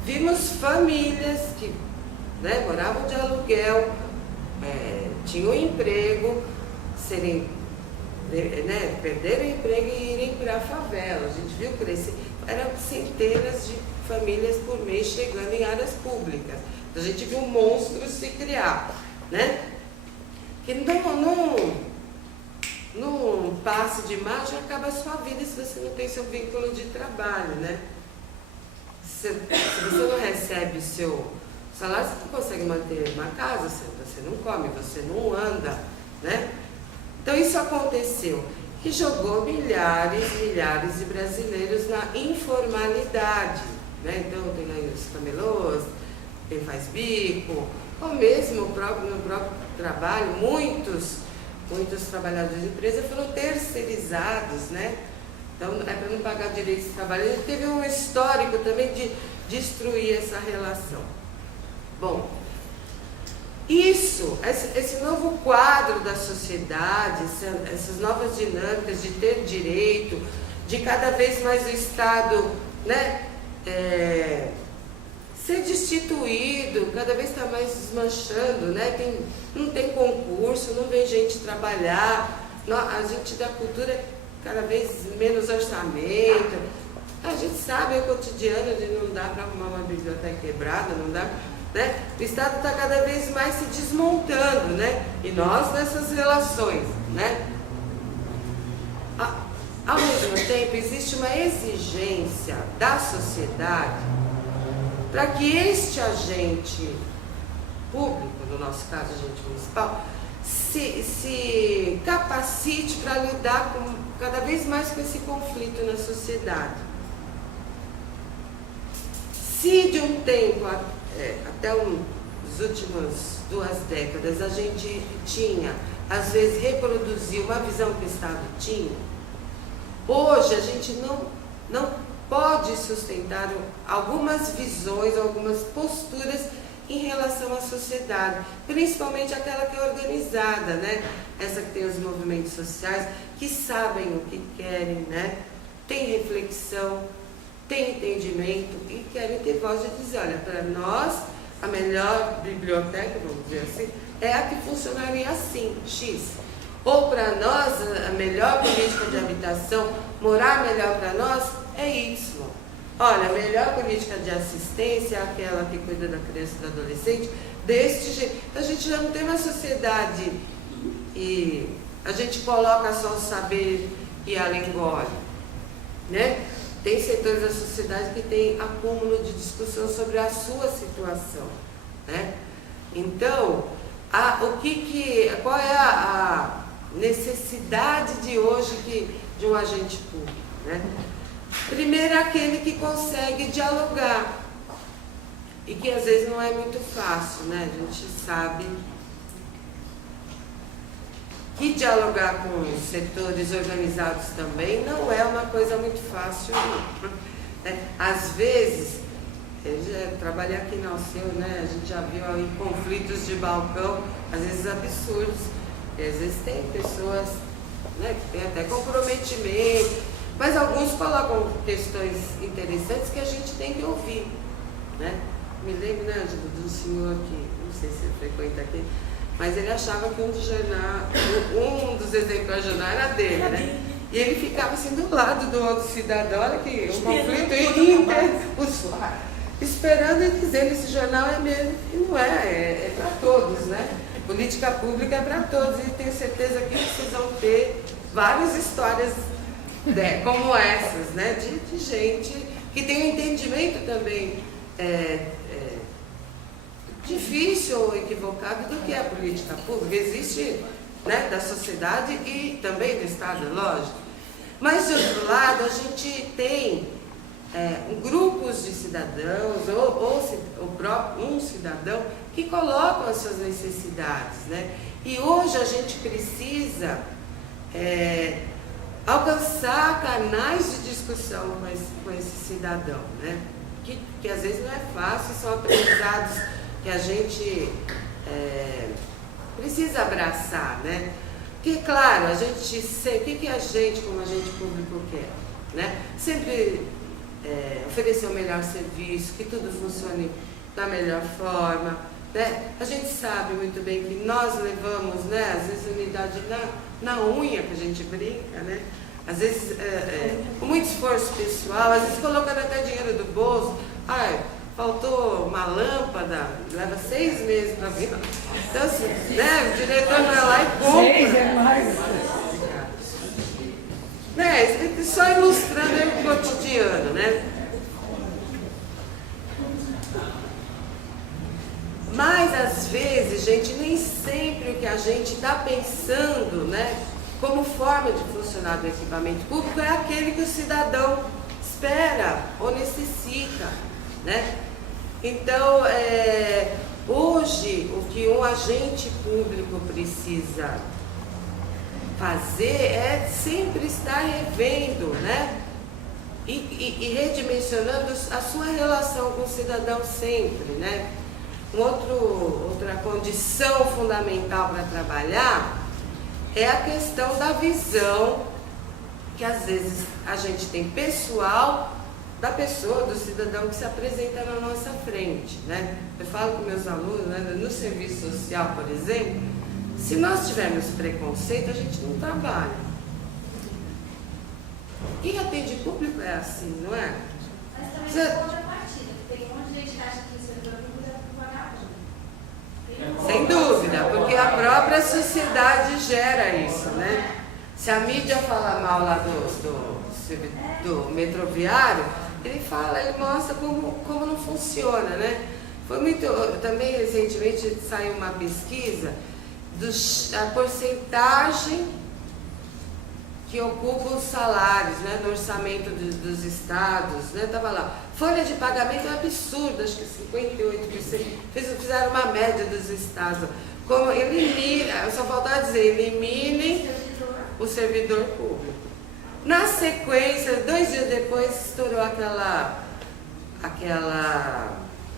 vimos famílias que, né, moravam de aluguel, tinham emprego, perderam o emprego e irem para a favela. A gente viu crescer, eram centenas de famílias por mês chegando em áreas públicas. Então, a gente viu monstros se criar, né? Que num passe de marcha acaba a sua vida se você não tem seu vínculo de trabalho, né? Se você não recebe salário você não consegue manter uma casa, você não come, você não anda, né? Então isso aconteceu, que jogou milhares de brasileiros na informalidade, né? Então tem aí os camelôs, quem faz bico, ou mesmo no próprio trabalho, muitos trabalhadores de empresa foram terceirizados, né? Então, é para não pagar direitos de trabalho. Ele teve um histórico também de destruir essa relação. Bom, esse novo quadro da sociedade, essas novas dinâmicas de ter direito, de cada vez mais o Estado, né, ser destituído, cada vez está mais desmanchando, né? Não tem concurso, não vem gente trabalhar, a gente da cultura cada vez menos orçamento. A gente sabe o cotidiano de não dá para arrumar uma biblioteca quebrada, não dá, né? O Estado está cada vez mais se desmontando, né? E nós nessas relações, né? Ao mesmo tempo, existe uma exigência da sociedade para que este agente público, no nosso caso, agente municipal, se capacite para lidar cada vez mais com esse conflito na sociedade. Se de um tempo, até as últimas 2 décadas, a gente tinha, às vezes, reproduzir uma visão que o Estado tinha, hoje a gente não pode sustentar algumas visões, algumas posturas em relação à sociedade, principalmente aquela que é organizada, né? Essa que tem os movimentos sociais, que sabem o que querem, né? Tem reflexão, tem entendimento e querem ter voz de dizer, olha, para nós a melhor biblioteca, vamos dizer assim, é a que funcionaria assim, X. Ou para nós a melhor política de habitação, morar melhor para nós é Y. Olha, a melhor política de assistência é aquela que cuida da criança e do adolescente, deste jeito. A gente já não tem uma sociedade e a gente coloca só o saber e ela engole, né? Tem setores da sociedade que tem acúmulo de discussão sobre a sua situação, né? Então, qual é a necessidade de hoje de um agente público, né? Primeiro é aquele que consegue dialogar e que às vezes não é muito fácil, né? A gente sabe que dialogar com os setores organizados também não é uma coisa muito fácil, né? Às vezes, eu trabalhei aqui na Alceu, né? A gente já viu aí conflitos de balcão, às vezes absurdos, e às vezes tem pessoas, né, que tem até comprometimento, mas alguns colocam questões interessantes que a gente tem que ouvir, né? Me lembro, né, Ângelo, de um senhor que, não sei se ele frequenta aqui, mas ele achava que um dos exemplares de jornal era dele, né? E ele ficava assim do lado do outro cidadão, olha que um conflito interusuário, esperando e dizendo, esse jornal é mesmo, e não é para todos, né? Política pública é para todos, e tenho certeza que vocês vão ter várias histórias como essas, né? De gente que tem um entendimento também difícil ou equivocado do que é a política pública. Existe, né, da sociedade e também do Estado, lógico. Mas, de outro lado, a gente tem grupos de cidadãos ou um cidadão que colocam as suas necessidades, né? E hoje a gente precisa alcançar canais de discussão com esse cidadão, né? Que às vezes não é fácil, são aprendizados que a gente precisa abraçar, né? Porque, claro, a gente o que a gente, como agente público, quer, né? Sempre oferecer o melhor serviço, que tudo funcione da melhor forma, né? A gente sabe muito bem que nós levamos, né, às vezes unidade na unha, que a gente brinca, né? Às vezes com muito esforço pessoal, às vezes colocando até dinheiro do bolso. Faltou uma lâmpada, leva 6 meses para vir. Então, assim, né, o diretor vai lá e compra. 6 é mais. Né, só ilustrando aí o cotidiano, né? muitas vezes, gente, nem sempre o que a gente está pensando, né, como forma de funcionar do equipamento público é aquele que o cidadão espera ou necessita, né? Então, hoje, o que um agente público precisa fazer é sempre estar revendo, né? E redimensionando a sua relação com o cidadão sempre, né? Outra condição fundamental para trabalhar é a questão da visão, que às vezes a gente tem pessoal, da pessoa, do cidadão que se apresenta na nossa frente, né? Eu falo com meus alunos, né, no serviço social, por exemplo, se nós tivermos preconceito, a gente não trabalha. Quem atende público é assim, não é? Mas também tem outra partida, tem um monte de gente que acha que o servidor público é vagabundo. Sem dúvida, porque a própria sociedade gera isso, né? Se a mídia fala mal lá do metroviário, ele mostra como não funciona, né? Foi muito, também recentemente saiu uma pesquisa da porcentagem que ocupa os salários, né, no orçamento dos estados, né? Tava lá, folha de pagamento é absurda, acho que 58%, fizeram uma média dos estados, como só faltava dizer, eliminem o servidor público. Na sequência, 2 dias depois, estourou aquela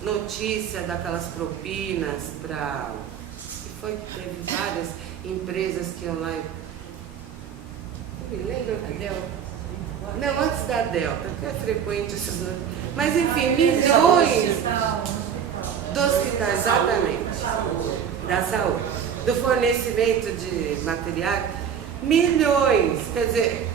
notícia daquelas propinas teve várias empresas que iam lá. Me lembra da Delta? Não, antes da Delta, que é frequente essas notícias. Mas enfim, milhões do hospital, exatamente, da saúde, do fornecimento de materiais, milhões, quer dizer,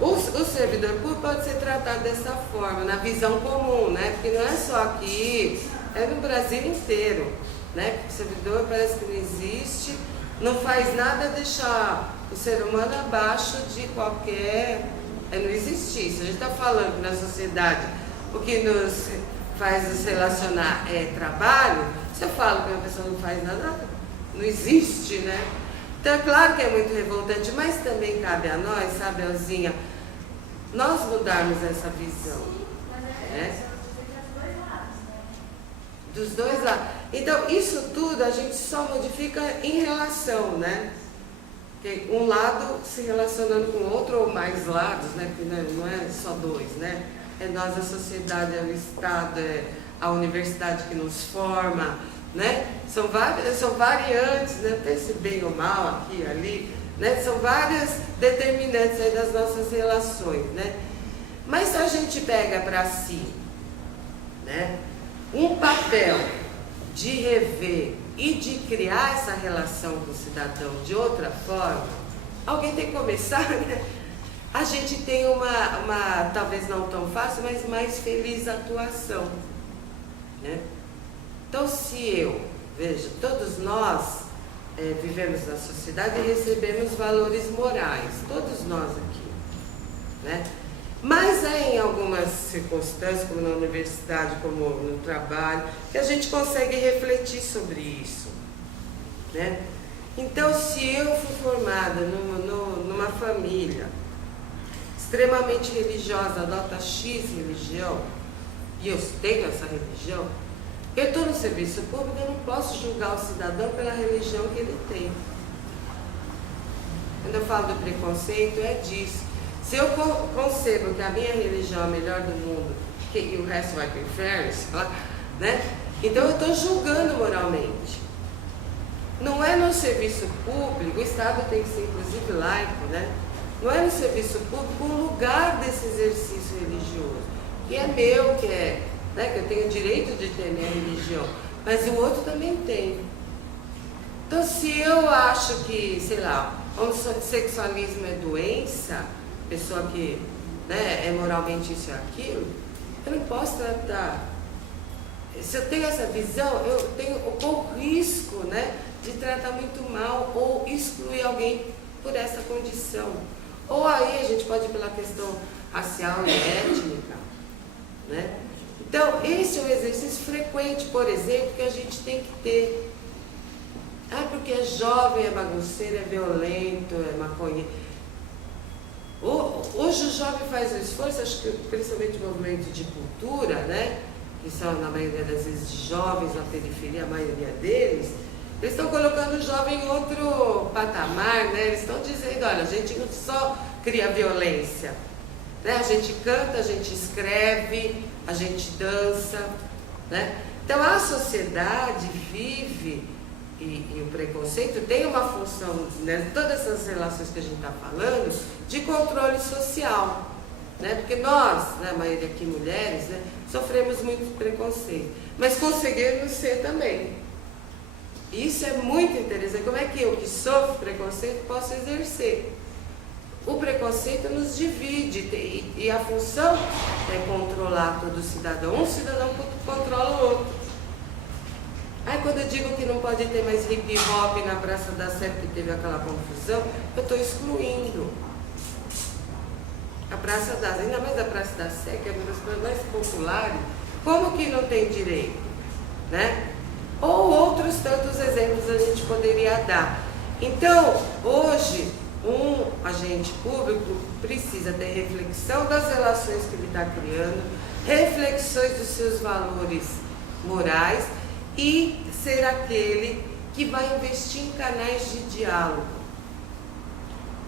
o servidor público pode ser tratado dessa forma, na visão comum, né? Porque não é só aqui, é no Brasil inteiro, né? Porque o servidor parece que não existe, não faz nada deixar o ser humano abaixo de qualquer... não existir. Se a gente está falando que na sociedade o que nos faz nos relacionar é trabalho, se eu falo que uma pessoa não faz nada, não existe, né? Então é claro que é muito revoltante, mas também cabe a nós, sabe, Elzinha, nós mudarmos essa visão, né? Dos dois lados. Então, isso tudo a gente só modifica em relação, né? Porque um lado se relacionando com o outro, ou mais lados, né? Porque não é só dois, né? É nós, a sociedade, é o Estado, é a universidade que nos forma, né? São variantes, né? Tem esse bem ou mal aqui, ali, né? São várias determinantes aí das nossas relações, né? Mas se a gente pega para si, né, um papel de rever e de criar essa relação com o cidadão de outra forma, alguém tem que começar, né? A gente tem uma talvez não tão fácil, mas mais feliz atuação, né? Então, veja, todos nós vivemos na sociedade e recebemos valores morais, todos nós aqui, né? Mas é em algumas circunstâncias, como na universidade, como no trabalho, que a gente consegue refletir sobre isso, né? Então, se eu fui formada numa família extremamente religiosa, adota X religião, e eu tenho essa religião, eu estou no serviço público, eu não posso julgar o cidadão pela religião que ele tem. Quando eu falo do preconceito, é disso. Se eu concebo que a minha religião é a melhor do mundo e o resto vai para o inferno, né? Então eu estou julgando moralmente. Não é no serviço público, o Estado tem que ser inclusive laico, né? Não é no serviço público um lugar desse exercício religioso, que é meu, né, que eu tenho o direito de ter minha religião, mas o outro também tem. Então, se eu acho que, sei lá, homossexualismo é doença, pessoa que, né, é moralmente isso e aquilo, eu não posso tratar. Se eu tenho essa visão, eu corro risco, né, de tratar muito mal ou excluir alguém por essa condição. Ou aí a gente pode ir pela questão racial e étnica, né? Então, esse é um exercício frequente, por exemplo, que a gente tem que ter, Ah, porque é jovem, é bagunceiro, é violento, é maconheiro. Hoje o jovem faz um esforço, acho que principalmente o movimento de cultura, né? Que são na maioria das vezes de jovens, na periferia, a maioria deles, eles estão colocando o jovem em outro patamar, né? Eles estão dizendo, olha, a gente não só cria violência, né? A gente canta, a gente escreve, a gente dança, né? Então a sociedade vive, e o preconceito tem uma função, né? Todas essas relações que a gente está falando, de controle social, né? Porque nós, né, a maioria aqui mulheres, né, sofremos muito preconceito, mas conseguimos ser também. Isso é muito interessante. Como é que eu, que sofro preconceito, posso exercer? O preconceito nos divide e a função é controlar todo cidadão. Um cidadão controla o outro. Aí quando eu digo que não pode ter mais hip hop na Praça da Sé porque teve aquela confusão, eu estou excluindo a Praça da Sé, ainda mais a Praça da Sé, que é uma das coisas mais populares. Como que não tem direito? Né? Ou outros tantos exemplos a gente poderia dar. Então, hoje, um agente público precisa ter reflexão das relações que ele está criando, reflexões dos seus valores morais e ser aquele que vai investir em canais de diálogo,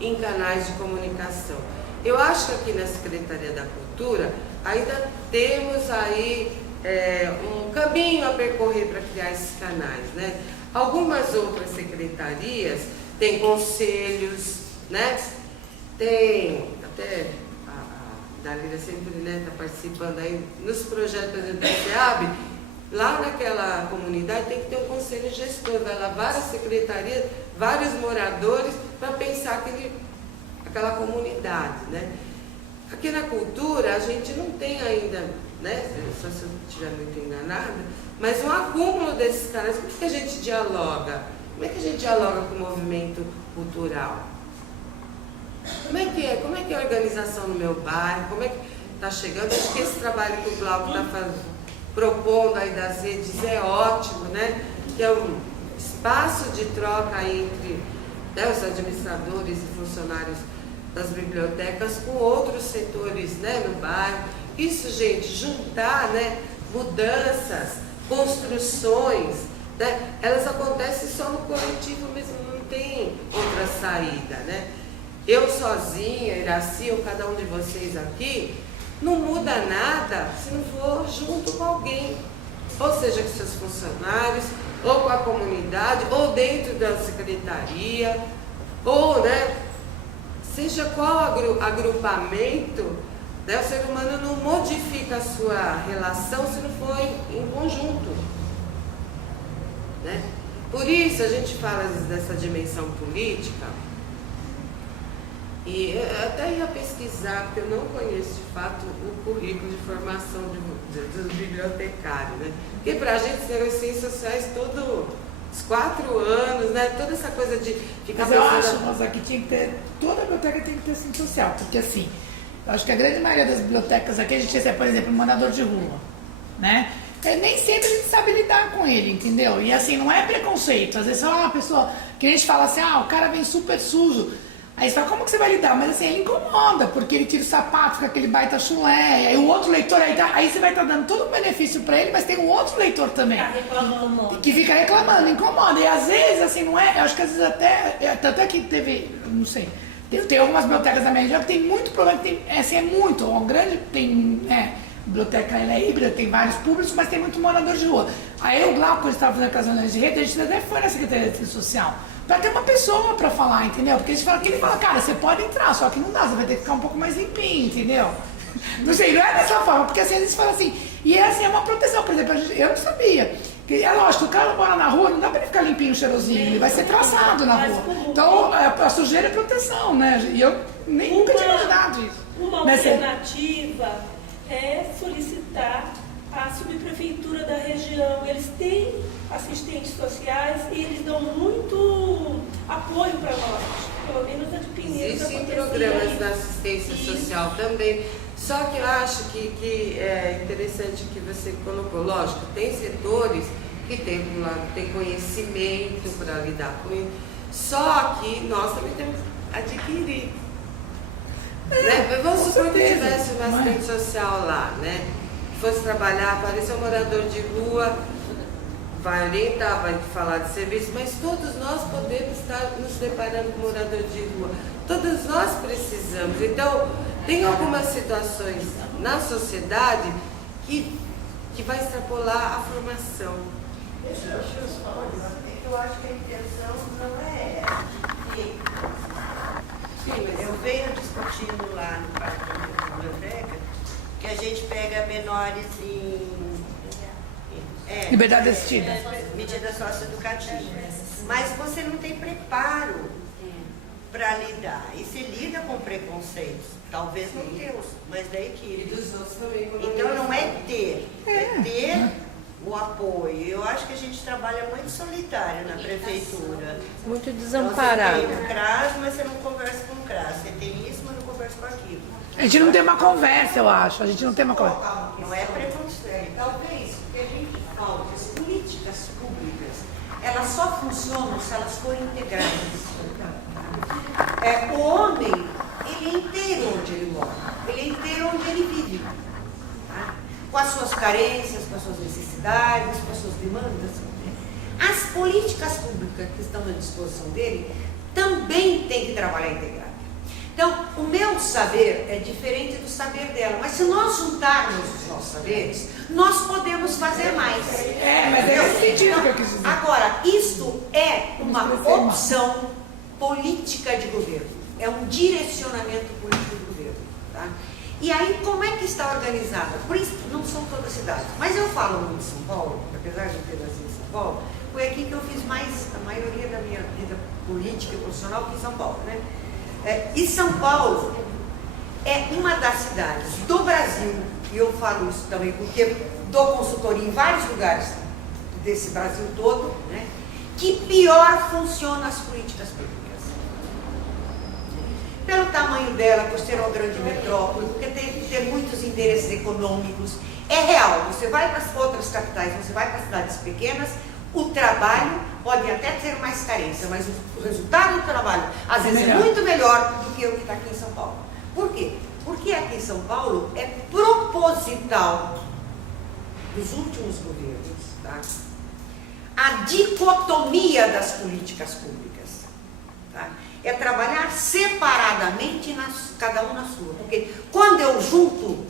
em canais de comunicação. Eu acho que aqui na Secretaria da Cultura ainda temos aí um caminho a percorrer para criar esses canais, né? Algumas outras secretarias têm conselhos, né? Tem até a Dalila sempre, né, está participando aí nos projetos da SEAB. Lá naquela comunidade tem que ter um conselho gestor, vai lá várias secretarias, vários moradores para pensar aquela comunidade, né? Aqui na cultura a gente não tem ainda, né, só se eu estiver muito enganada, mas um acúmulo desses canais. Como é que a gente dialoga? Como é que a gente dialoga com o movimento cultural? Como é que é a organização no meu bairro? Como é que está chegando? Acho que esse trabalho que o Glauco está propondo aí das redes é ótimo, né? Que é um espaço de troca entre, né, os administradores e funcionários das bibliotecas com outros setores, né, no bairro. Isso, gente, juntar, né, mudanças, construções, né, elas acontecem só no coletivo mesmo, não tem outra saída, né? Eu sozinha, Iraci, ou cada um de vocês aqui, não muda nada se não for junto com alguém, ou seja, com seus funcionários, ou com a comunidade, ou dentro da secretaria, ou, né, seja qual agrupamento, né, o ser humano não modifica a sua relação se não for em conjunto, né? Por isso a gente fala às vezes dessa dimensão política. E eu até ia pesquisar, porque eu não conheço de fato o currículo de formação dos bibliotecários, né? Porque para a gente ser ciências sociais todos os 4 anos, né? Toda essa coisa de ficar... Mas eu acho, moça, que tinha que ter, toda biblioteca tem que ter ciência social, porque assim, eu acho que a grande maioria das bibliotecas aqui, a gente recebe, por exemplo, um mandador de rua, né? Nem sempre a gente sabe lidar com ele, entendeu? E assim, não é preconceito, às vezes é uma pessoa que a gente fala assim, o cara vem super sujo. Aí você fala, como que você vai lidar? Mas assim, ele incomoda, porque ele tira o sapato, fica aquele baita chulé, aí o outro leitor, aí você vai estar dando todo o benefício pra ele, mas tem um outro leitor também. Que fica reclamando, incomoda. E às vezes, assim, não é, eu acho que às vezes até que teve, não sei, tem algumas bibliotecas da minha região que tem muito problema, é muito, uma grande, biblioteca ela é híbrida, tem vários públicos, mas tem muito morador de rua. Aí o Glauco, quando estava fazendo aquelas reuniões de rede, a gente até foi na Secretaria de Assistência Social, para ter uma pessoa para falar, entendeu? Porque ele fala, cara, você pode entrar, só que não dá, você vai ter que ficar um pouco mais limpinho, entendeu? Não sei, não é dessa forma, porque assim, eles falam assim, e assim, é uma proteção, por exemplo, eu não sabia. É lógico, o cara mora na rua, não dá para ele ficar limpinho, cheirosinho, ele vai ser traçado na rua. Então, a sujeira é proteção, né? E eu nunca tinha imaginado isso. Uma alternativa é solicitar a subprefeitura da região. Eles têm assistentes sociais e eles dão muito apoio para nós, pelo menos a de Pinheiros. Existem programas da assistência social também, só que eu acho que é interessante que você colocou, lógico, tem setores que tem um lado, tem conhecimento para lidar com isso. Só que nós também temos que adquirir. Né? Vamos supor que tivesse uma assistente social lá, né? Fosse trabalhar, apareceu um morador de rua, vai orientar, vai falar de serviço, mas todos nós podemos estar nos deparando com morador de rua. Todos nós precisamos. Então, tem algumas situações na sociedade que vai extrapolar a formação. Deixa eu falar. É que eu acho que a intenção não é essa. Eu venho discutindo lá no Parque da Biblioteca que a gente pega menores em Liberdade assistida. Medidas socioeducativas. Mas você não tem preparo para lidar. E se lida com preconceitos. Talvez não teus, mas da equipe. E dos outros também. Então não é ter, é ter o apoio. Eu acho que a gente trabalha muito solitário na prefeitura. Muito Então, desamparado. você tem o CRAS, mas você não conversa com o CRAS. Você tem isso, mas não conversa com aquilo. A gente não tem uma conversa, eu acho. A gente não tem uma conversa. Não é preconceito. Talvez o que a gente fala, que as políticas públicas, elas só funcionam se elas forem integradas. O homem, ele é inteiro onde ele mora, ele é inteiro onde ele vive, tá? Com as suas carências, com as suas necessidades, com as suas demandas. As políticas públicas que estão à disposição dele também têm que trabalhar integrado. Então, o meu saber é diferente do saber dela, mas se nós juntarmos os nossos saberes, nós podemos fazer mais. Mas é esse sentido que eu quis dizer. Agora, isto é uma opção política de governo, é um direcionamento político do governo. Tá? E aí, como é que está organizada? Por isso, não são todas as cidades, mas eu falo muito de São Paulo, apesar de ter nascido em São Paulo, foi aqui que eu fiz mais, a maioria da minha vida política e profissional aqui em São Paulo, né? E São Paulo é uma das cidades do Brasil, e eu falo isso também porque dou consultoria em vários lugares desse Brasil todo, né, que pior funcionam as políticas públicas. Pelo tamanho dela, por ser uma grande metrópole, porque tem que ter muitos interesses econômicos. É real, você vai para as outras capitais, você vai para cidades pequenas, o trabalho pode até ter mais carência, mas o resultado do trabalho, às vezes, é muito melhor do que o que está aqui em São Paulo. Por quê? Porque aqui em São Paulo é proposital dos últimos governos, tá? A dicotomia das políticas públicas, tá? É trabalhar separadamente, cada um na sua. Porque quando eu junto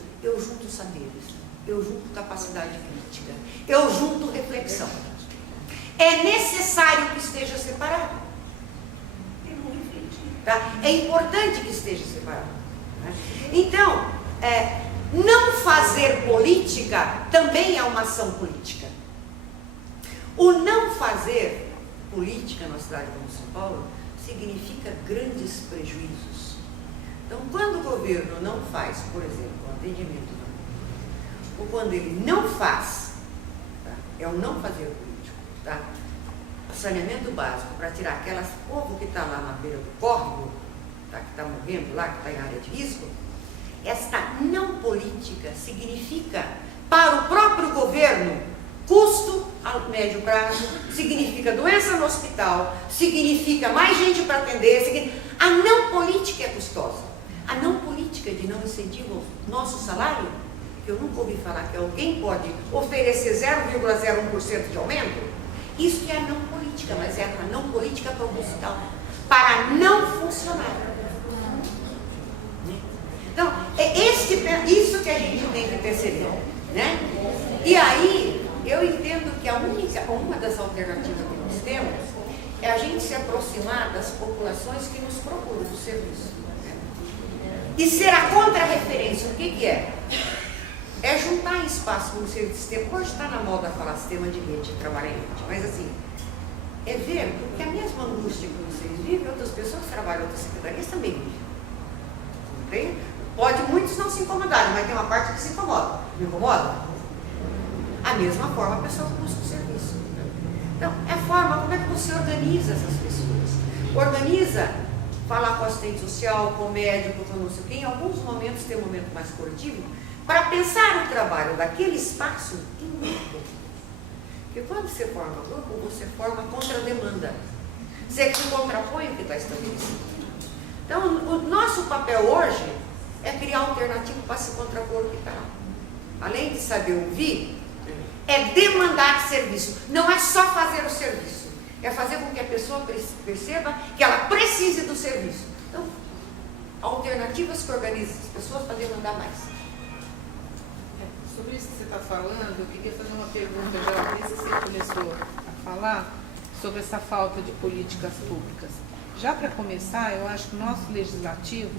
saberes, eu junto capacidade crítica, eu junto reflexão. É necessário que esteja separado. Tá? É importante que esteja separado. Né? Então, não fazer política também é uma ação política. O não fazer política na cidade como São Paulo significa grandes prejuízos. Então, quando o governo não faz, por exemplo, o atendimento, ou quando ele não faz, tá? É o não fazer político, tá? O saneamento básico para tirar aquelas povo que está lá na beira do córrego, tá? Que está morrendo lá, que está em área de risco, esta não política significa, para o próprio governo, custo a médio prazo, significa doença no hospital, significa mais gente para atender, a não política é custosa. A não política de não incentivo ao nosso salário, que eu nunca ouvi falar que alguém pode oferecer 0,01% de aumento, isso é a não política, mas é a não política proposital, para não funcionar. Então, é isso que a gente tem que perceber, né? E aí, eu entendo que uma das alternativas que nós temos é a gente se aproximar das populações que nos procuram do serviço. Né? E ser a contra-referência, o que é? É juntar espaço no sistema. Hoje está na moda falar sistema de rede, trabalhar em rede, mas assim, é ver, porque a mesma angústia que vocês vivem, outras pessoas que trabalham em outras secretarias também vivem. Pode muitos não se incomodarem, mas tem uma parte que se incomoda. Me incomoda? A mesma forma a pessoa que busca o serviço. Então, é a forma como é que você organiza essas pessoas. Organiza, falar com o assistente social, com o médico, com não sei o quê, em alguns momentos tem um momento mais coletivo, para pensar o trabalho daquele espaço em grupo. Porque quando você forma grupo, você forma contra a demanda. Você se contrapõe o que está estabelecido. Então, o nosso papel hoje é criar alternativa para se contrapor o que está lá. Além de saber ouvir, é demandar serviço. Não é só fazer o serviço. É fazer com que a pessoa perceba que ela precise do serviço. Então, alternativas que organizam as pessoas para demandar mais. Sobre isso que você está falando, eu queria fazer uma pergunta, já desde que você começou a falar sobre essa falta de políticas públicas. Já para começar, eu acho que o nosso legislativo,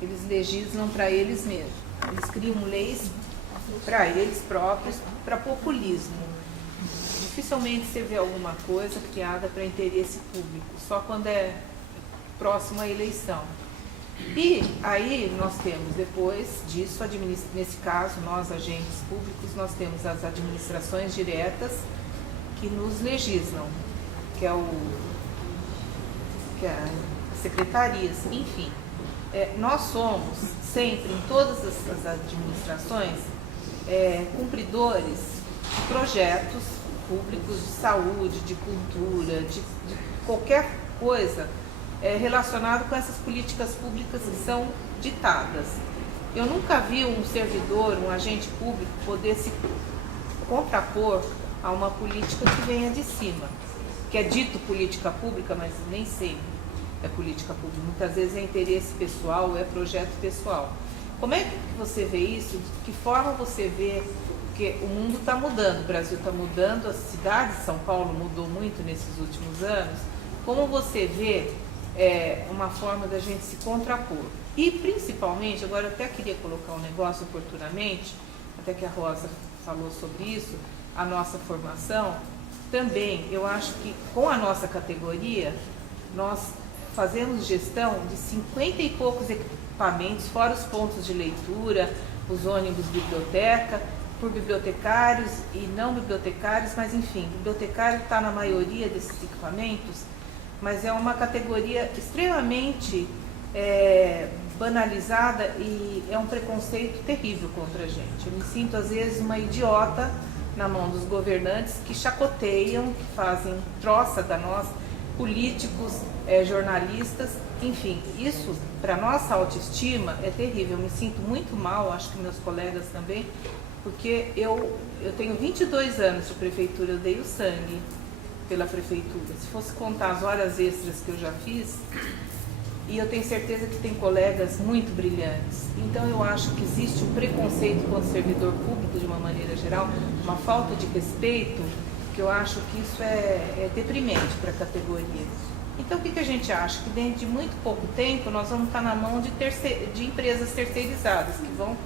eles legislam para eles mesmos. Eles criam leis para eles próprios, para populismo. Dificilmente você vê alguma coisa criada para interesse público, só quando é próximo à eleição. E aí nós temos, depois disso, nesse caso, nós agentes públicos, nós temos as administrações diretas que nos legislam, que é as secretarias, enfim. Nós somos sempre, em todas as administrações, cumpridores de projetos públicos de saúde, de cultura, de qualquer coisa relacionado com essas políticas públicas que são ditadas. Eu nunca vi um servidor, um agente público poder se contrapor a uma política que venha de cima, que é dito política pública, mas nem sempre é política pública. Muitas vezes é interesse pessoal, é projeto pessoal. Como é que você vê isso? De que forma você vê? Porque o mundo está mudando, o Brasil está mudando, a cidade de São Paulo mudou muito nesses últimos anos. Como você vê uma forma da gente se contrapor? E principalmente, agora eu até queria colocar um negócio oportunamente, até que a Rosa falou sobre isso, a nossa formação, também eu acho que com a nossa categoria, nós fazemos gestão de 50 e poucos equipamentos, fora os pontos de leitura, os ônibus biblioteca, por bibliotecários e não bibliotecários, mas enfim, bibliotecário está na maioria desses equipamentos, mas é uma categoria extremamente banalizada e é um preconceito terrível contra a gente. Eu me sinto às vezes uma idiota na mão dos governantes que chacoteiam, que fazem troça da nós, políticos, jornalistas, enfim, isso para nossa autoestima é terrível. Eu me sinto muito mal, acho que meus colegas também, porque eu tenho 22 anos de prefeitura, eu dei o sangue pela prefeitura. Se fosse contar as horas extras que eu já fiz, e eu tenho certeza que tem colegas muito brilhantes. Então eu acho que existe um preconceito contra o servidor público de uma maneira geral, uma falta de respeito, que eu acho que isso é deprimente para a categoria. Então o que a gente acha? Que dentro de muito pouco tempo nós vamos estar na mão de empresas terceirizadas, que vão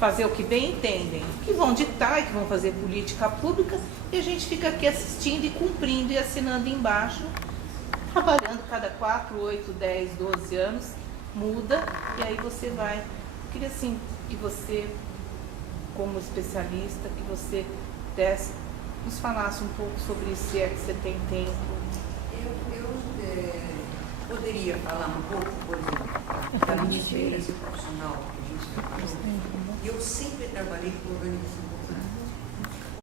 fazer o que bem entendem, que vão ditar e que vão fazer política pública, e a gente fica aqui assistindo e cumprindo e assinando embaixo, trabalhando cada 4, 8, 10, 12 anos, muda, e aí você vai. Eu queria assim que você, como especialista, que você nos falasse um pouco sobre isso, se é que você tem tempo. Eu poderia falar um pouco, por exemplo, da minha experiência profissional que a gente trabalhou. Eu sempre trabalhei com organização popular.